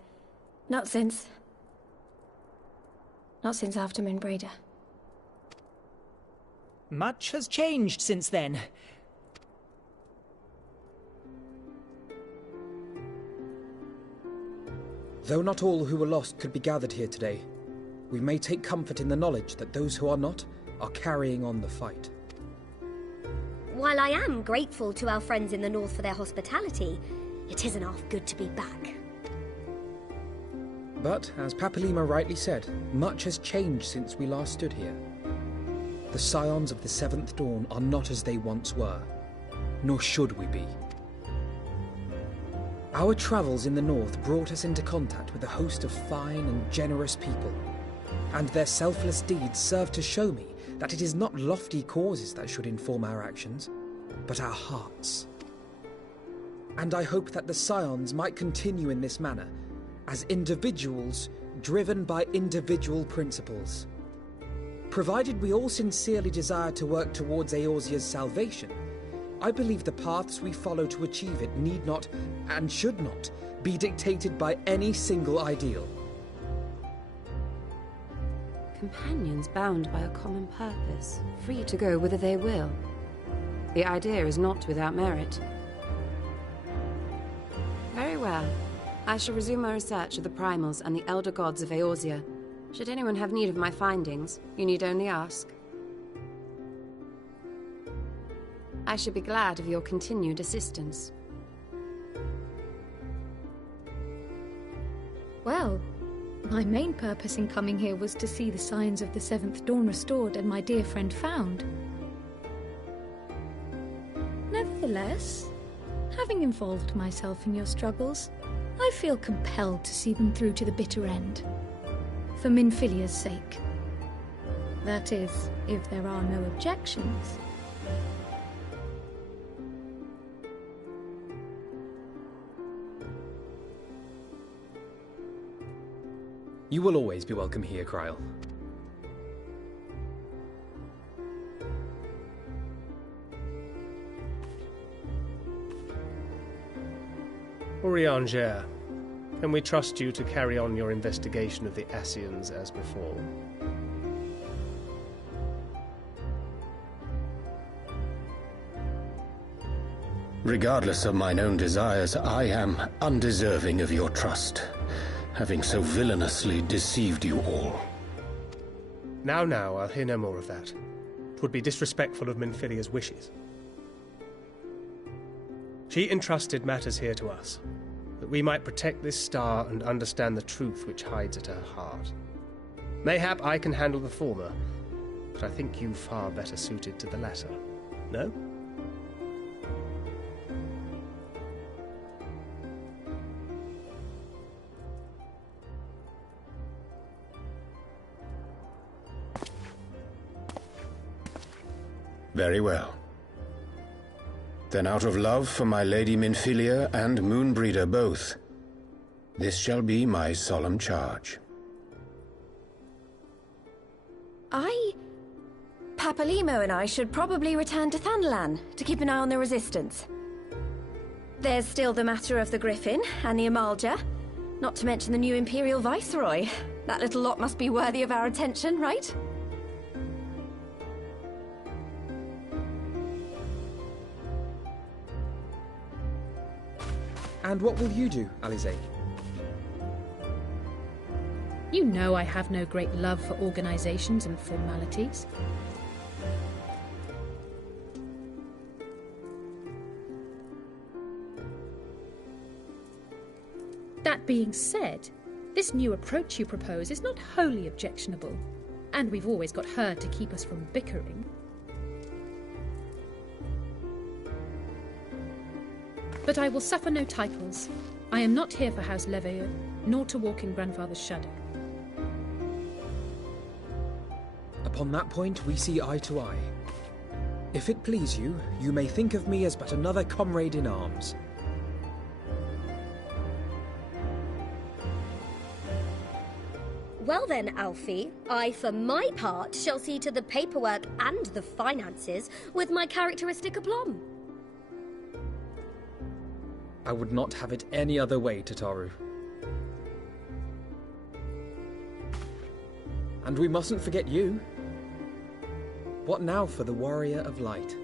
Not since after Moonbreeder. Much has changed since then. Though not all who were lost could be gathered here today, we may take comfort in the knowledge that those who are not are carrying on the fight. While I am grateful to our friends in the north for their hospitality, it isn't half good to be back. But, as Papalima rightly said, much has changed since we last stood here. The Scions of the Seventh Dawn are not as they once were, nor should we be. Our travels in the north brought us into contact with a host of fine and generous people, and their selfless deeds serve to show me that it is not lofty causes that should inform our actions, but our hearts. And I hope that the Scions might continue in this manner, as individuals driven by individual principles. Provided we all sincerely desire to work towards Eorzea's salvation, I believe the paths we follow to achieve it need not, and should not, be dictated by any single ideal. Companions bound by a common purpose, free to go whither they will. The idea is not without merit. Very well. I shall resume my research of the primals and the elder gods of Eorzea. Should anyone have need of my findings, you need only ask. I should be glad of your continued assistance. Well, my main purpose in coming here was to see the signs of the Seventh Dawn restored and my dear friend found. Nevertheless, having involved myself in your struggles, I feel compelled to see them through to the bitter end. For Minfilia's sake. That is, if there are no objections. You will always be welcome here, Kryl. Urianger, can we trust you to carry on your investigation of the Ascians as before? Regardless of mine own desires, I am undeserving of your trust, having so villainously deceived you all. Now, I'll hear no more of that. 'Twould be disrespectful of Minfilia's wishes. She entrusted matters here to us, that we might protect this star and understand the truth which hides at her heart. Mayhap I can handle the former, but I think you far better suited to the latter. No? Very well. Then out of love for my Lady Minfilia and Moonbreeder both, this shall be my solemn charge. Papalimo and I should probably return to Thanalan to keep an eye on the Resistance. There's still the matter of the Griffin and the Amalja, not to mention the new Imperial Viceroy. That little lot must be worthy of our attention, right? And what will you do, Alize? You know I have no great love for organizations and formalities. That being said, this new approach you propose is not wholly objectionable, and we've always got her to keep us from bickering. But I will suffer no titles. I am not here for House Leveilleur, nor to walk in Grandfather's shadow. Upon that point, we see eye to eye. If it please you, you may think of me as but another comrade in arms. Well then, Alfie, I, for my part, shall see to the paperwork and the finances with my characteristic aplomb. I would not have it any other way, Tataru. And we mustn't forget you. What now for the Warrior of Light?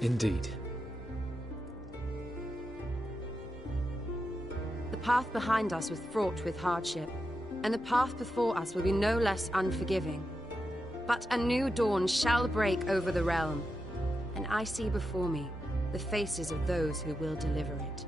Indeed. The path behind us was fraught with hardship, and the path before us will be no less unforgiving. But a new dawn shall break over the realm, and I see before me the faces of those who will deliver it.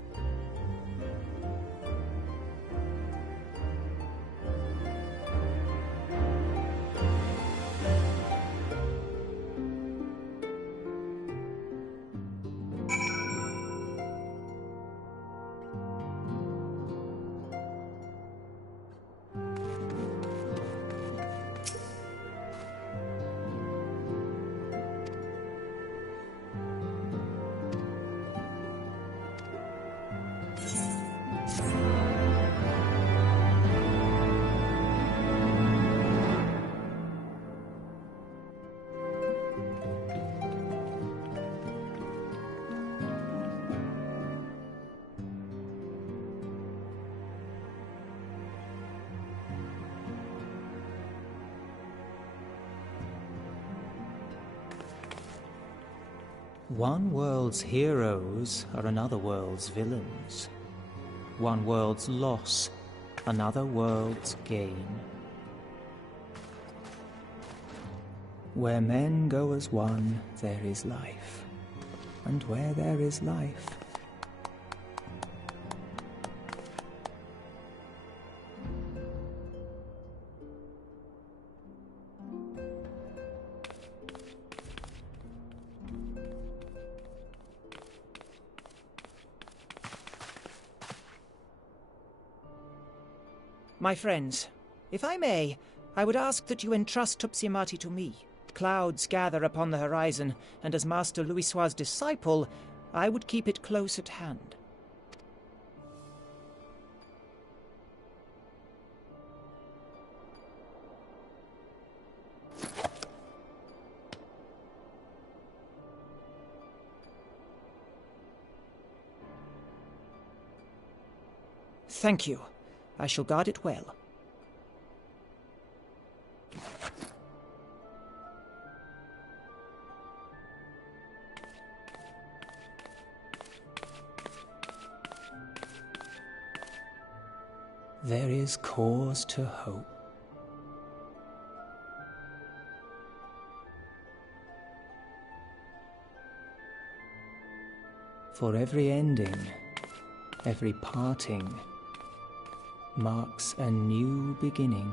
One world's heroes are another world's villains. One world's loss, another world's gain. Where men go as one, there is life. And where there is life, my friends, if I may, I would ask that you entrust Tupsimati to me. Clouds gather upon the horizon, and as Master Louisoix's disciple, I would keep it close at hand. Thank you. I shall guard it well. There is cause to hope. For every ending, every parting, marks a new beginning.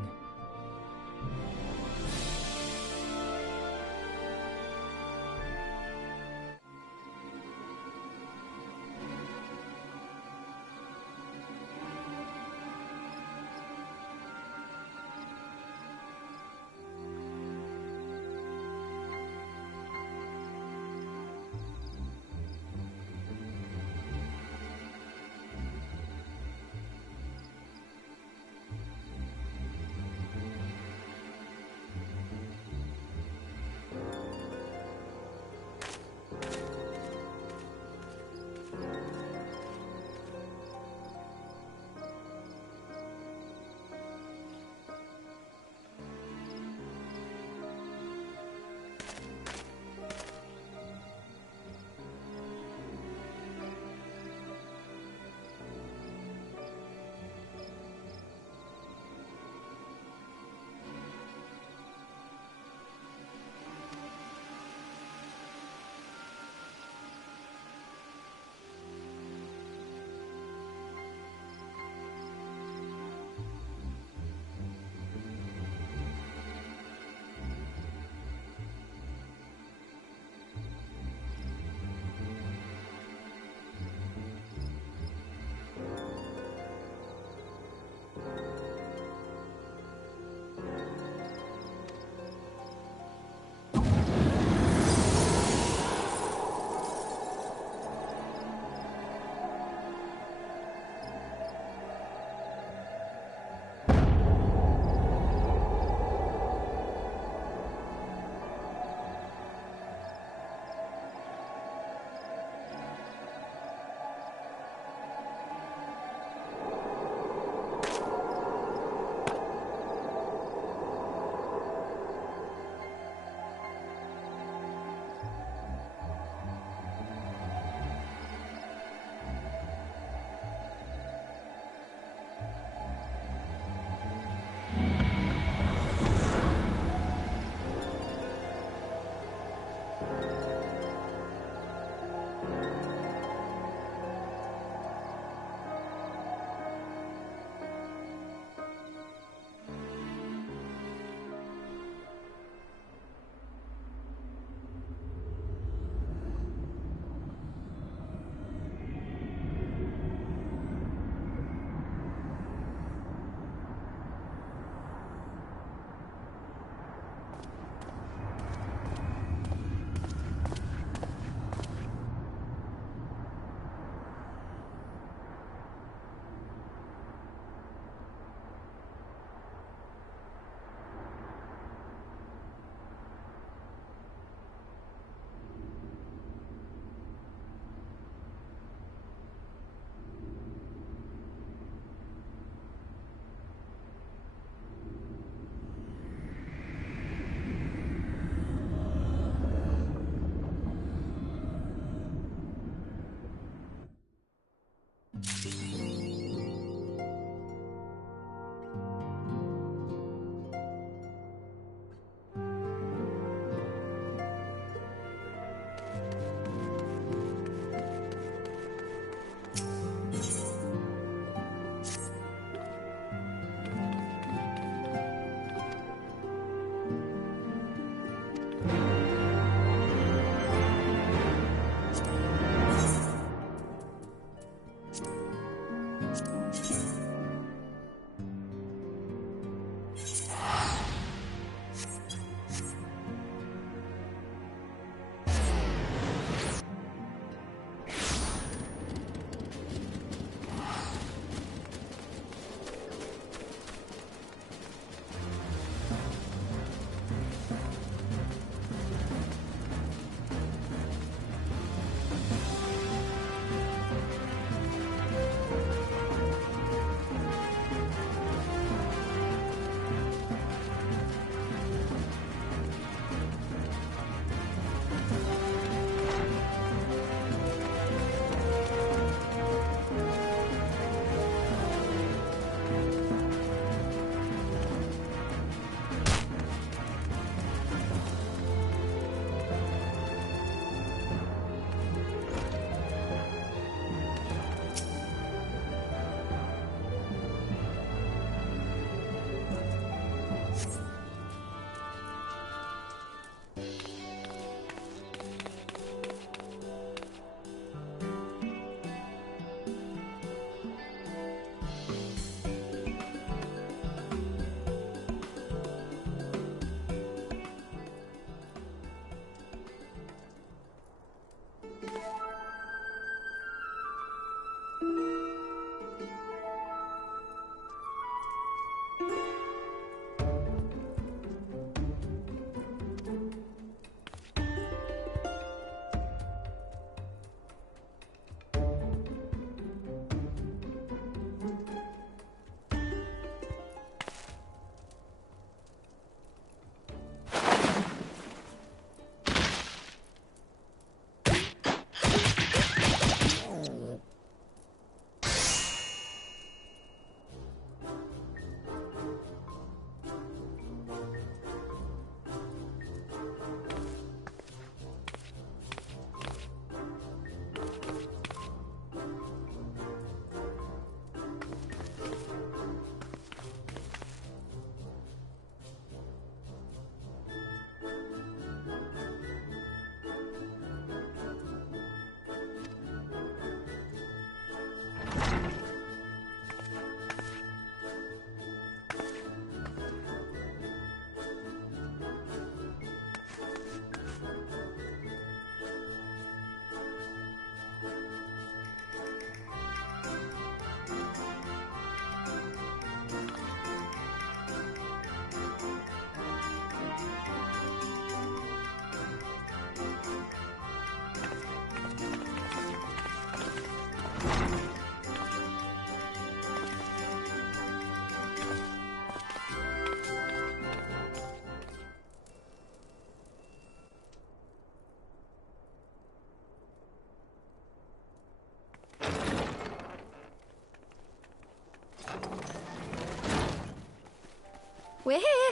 We're here.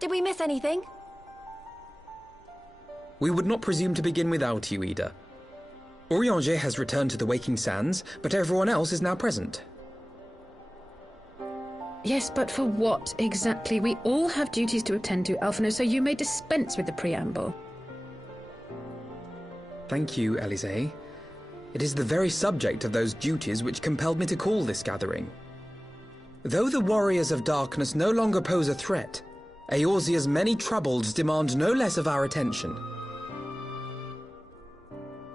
Did we miss anything? We would not presume to begin without you, Ida. Urianger has returned to the Waking Sands, but everyone else is now present. Yes, but for what exactly? We all have duties to attend to, Alphino, so you may dispense with the preamble. Thank you, Elise. It is the very subject of those duties which compelled me to call this gathering. Though the Warriors of Darkness no longer pose a threat, Eorzea's many troubles demand no less of our attention.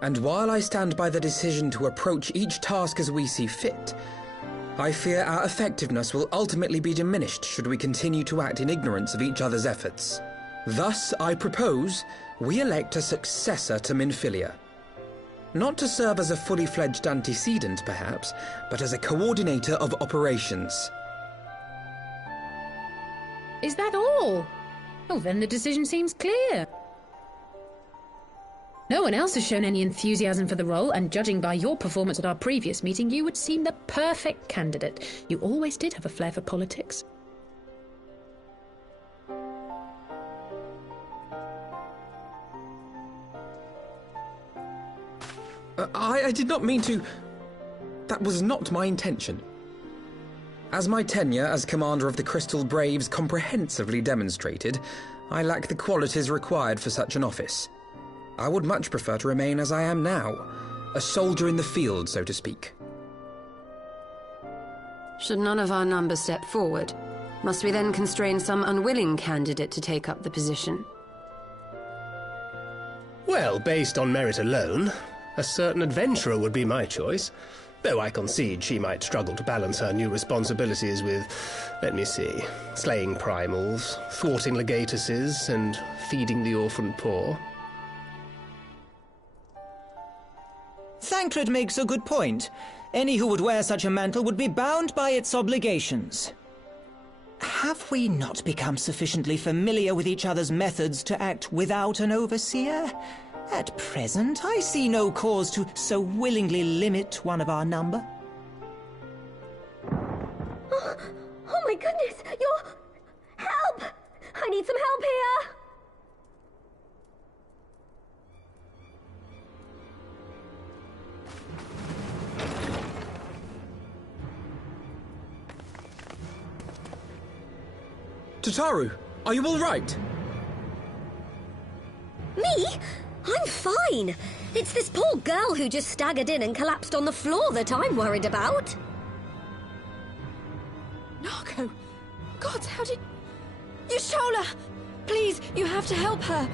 And while I stand by the decision to approach each task as we see fit, I fear our effectiveness will ultimately be diminished should we continue to act in ignorance of each other's efforts. Thus, I propose we elect a successor to Minfilia. Not to serve as a fully fledged antecedent, perhaps, but as a coordinator of operations. Is that all? Oh, then the decision seems clear. No one else has shown any enthusiasm for the role, and judging by your performance at our previous meeting, you would seem the perfect candidate. You always did have a flair for politics. I did not mean to... That was not my intention. As my tenure as commander of the Crystal Braves comprehensively demonstrated, I lack the qualities required for such an office. I would much prefer to remain as I am now, a soldier in the field, so to speak. Should none of our number step forward, must we then constrain some unwilling candidate to take up the position? Well, based on merit alone, a certain adventurer would be my choice. Though I concede she might struggle to balance her new responsibilities with, let me see, slaying primals, thwarting legatuses, and feeding the orphan poor. Thancred makes a good point. Any who would wear such a mantle would be bound by its obligations. Have we not become sufficiently familiar with each other's methods to act without an overseer? At present, I see no cause to so willingly limit one of our number. Oh my goodness! Help! I need some help here! Tataru, are you all right? Me? I'm fine. It's this poor girl who just staggered in and collapsed on the floor that I'm worried about. Narco! God, how did... Yashola! Please, you have to help her.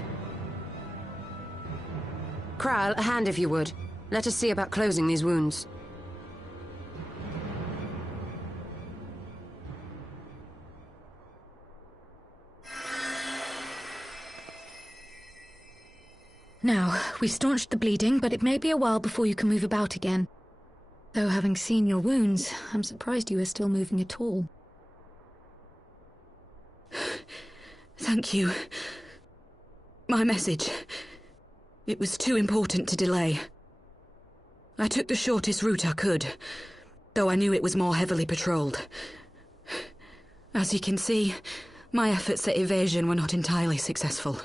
Kral, a hand if you would. Let us see about closing these wounds. Now, we staunched the bleeding, but it may be a while before you can move about again. Though having seen your wounds, I'm surprised you are still moving at all. Thank you. My message. It was too important to delay. I took the shortest route I could, though I knew it was more heavily patrolled. As you can see, my efforts at evasion were not entirely successful.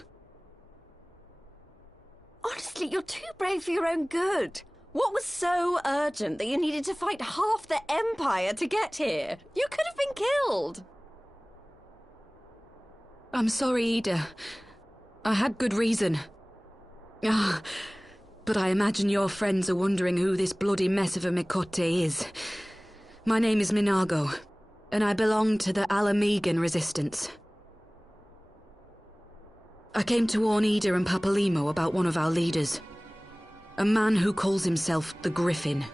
Honestly, you're too brave for your own good. What was so urgent that you needed to fight half the Empire to get here? You could have been killed. I'm sorry, Ida. I had good reason. But I imagine your friends are wondering who this bloody mess of a Mikote is. My name is Minago, and I belong to the Alamegan Resistance. I came to warn Ida and Papalimo about one of our leaders. A man who calls himself the Griffin.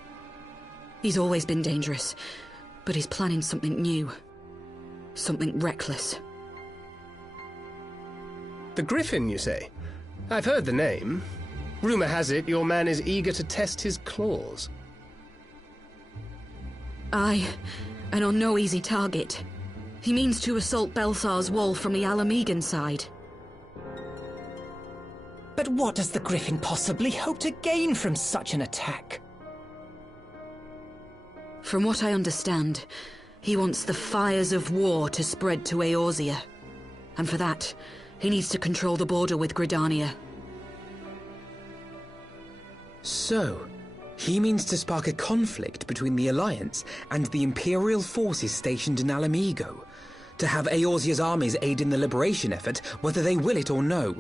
He's always been dangerous, but he's planning something new. Something reckless. The Griffin, you say? I've heard the name. Rumor has it your man is eager to test his claws. Aye, and on no easy target. He means to assault Belsar's wall from the Alamegan side. But what does the Griffin possibly hope to gain from such an attack? From what I understand, he wants the fires of war to spread to Eorzea. And for that, he needs to control the border with Gridania. So, he means to spark a conflict between the Alliance and the Imperial forces stationed in Alamigo, to have Eorzea's armies aid in the liberation effort, whether they will it or no.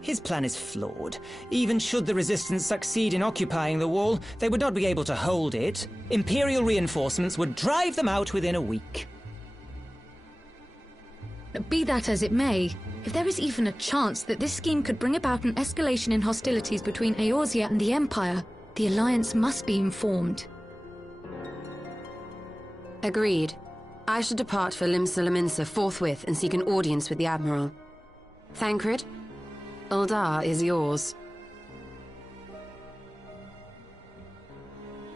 His plan is flawed. Even should the Resistance succeed in occupying the wall, they would not be able to hold it. Imperial reinforcements would drive them out within a week. Be that as it may, if there is even a chance that this scheme could bring about an escalation in hostilities between Eorzea and the Empire, the Alliance must be informed. Agreed. I should depart for Limsa forthwith and seek an audience with the Admiral. Thancred, Uldar is yours.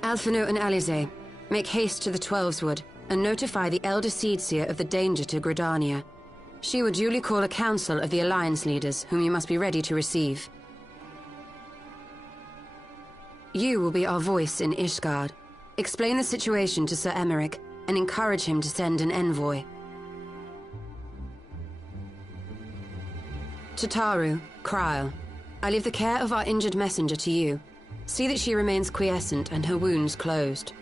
Alphino and Alize, make haste to the Twelveswood and notify the Elder Seedseer of the danger to Gridania. She will duly call a council of the Alliance leaders, whom you must be ready to receive. You will be our voice in Ishgard. Explain the situation to Sir Emeric, and encourage him to send an envoy. Tataru, Krile, I leave the care of our injured messenger to you. See that she remains quiescent and her wounds closed.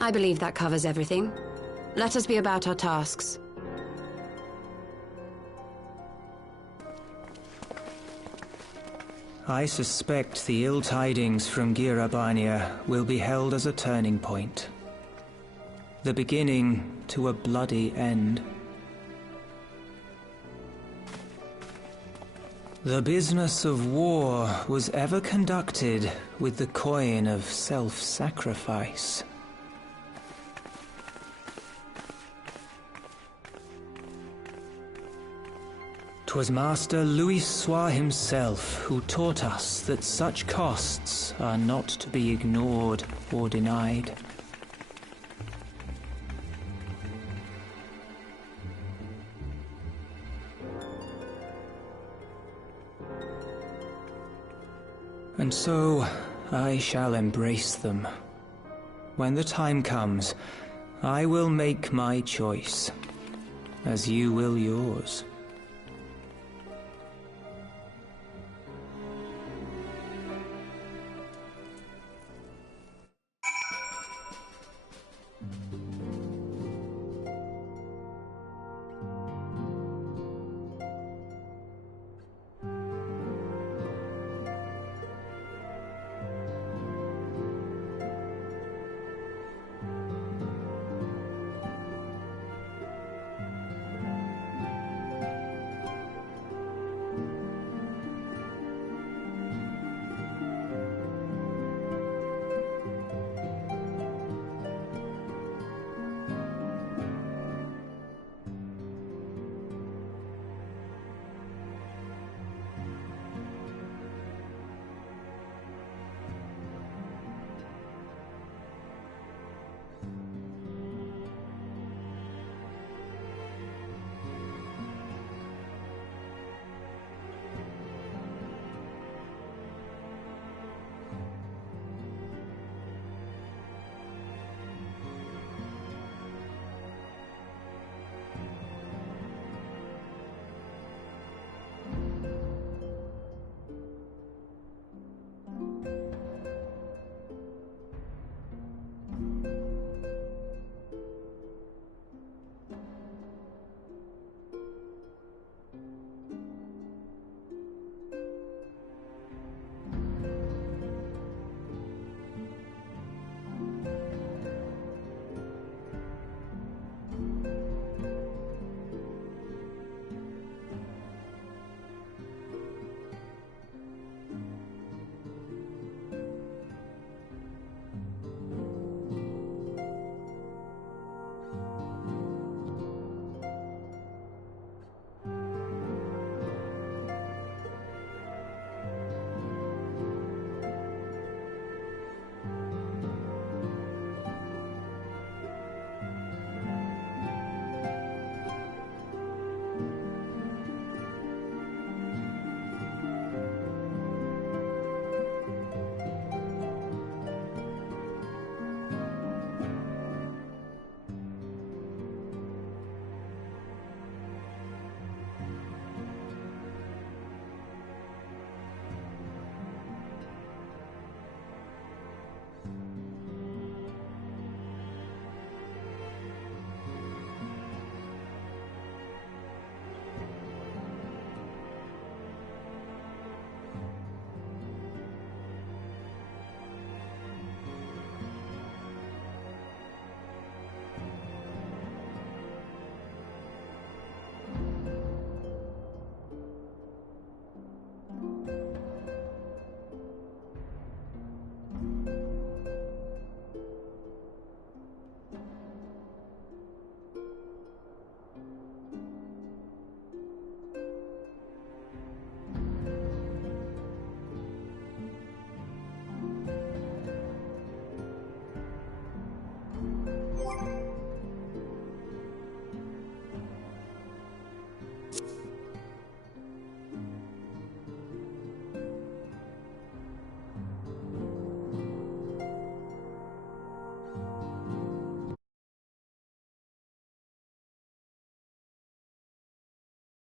I believe that covers everything. Let us be about our tasks. I suspect the ill tidings from Girabania will be held as a turning point. The beginning to a bloody end. The business of war was ever conducted with the coin of self-sacrifice. 'Twas Master Louis Soir himself who taught us that such costs are not to be ignored or denied. And so I shall embrace them. When the time comes, I will make my choice, as you will yours.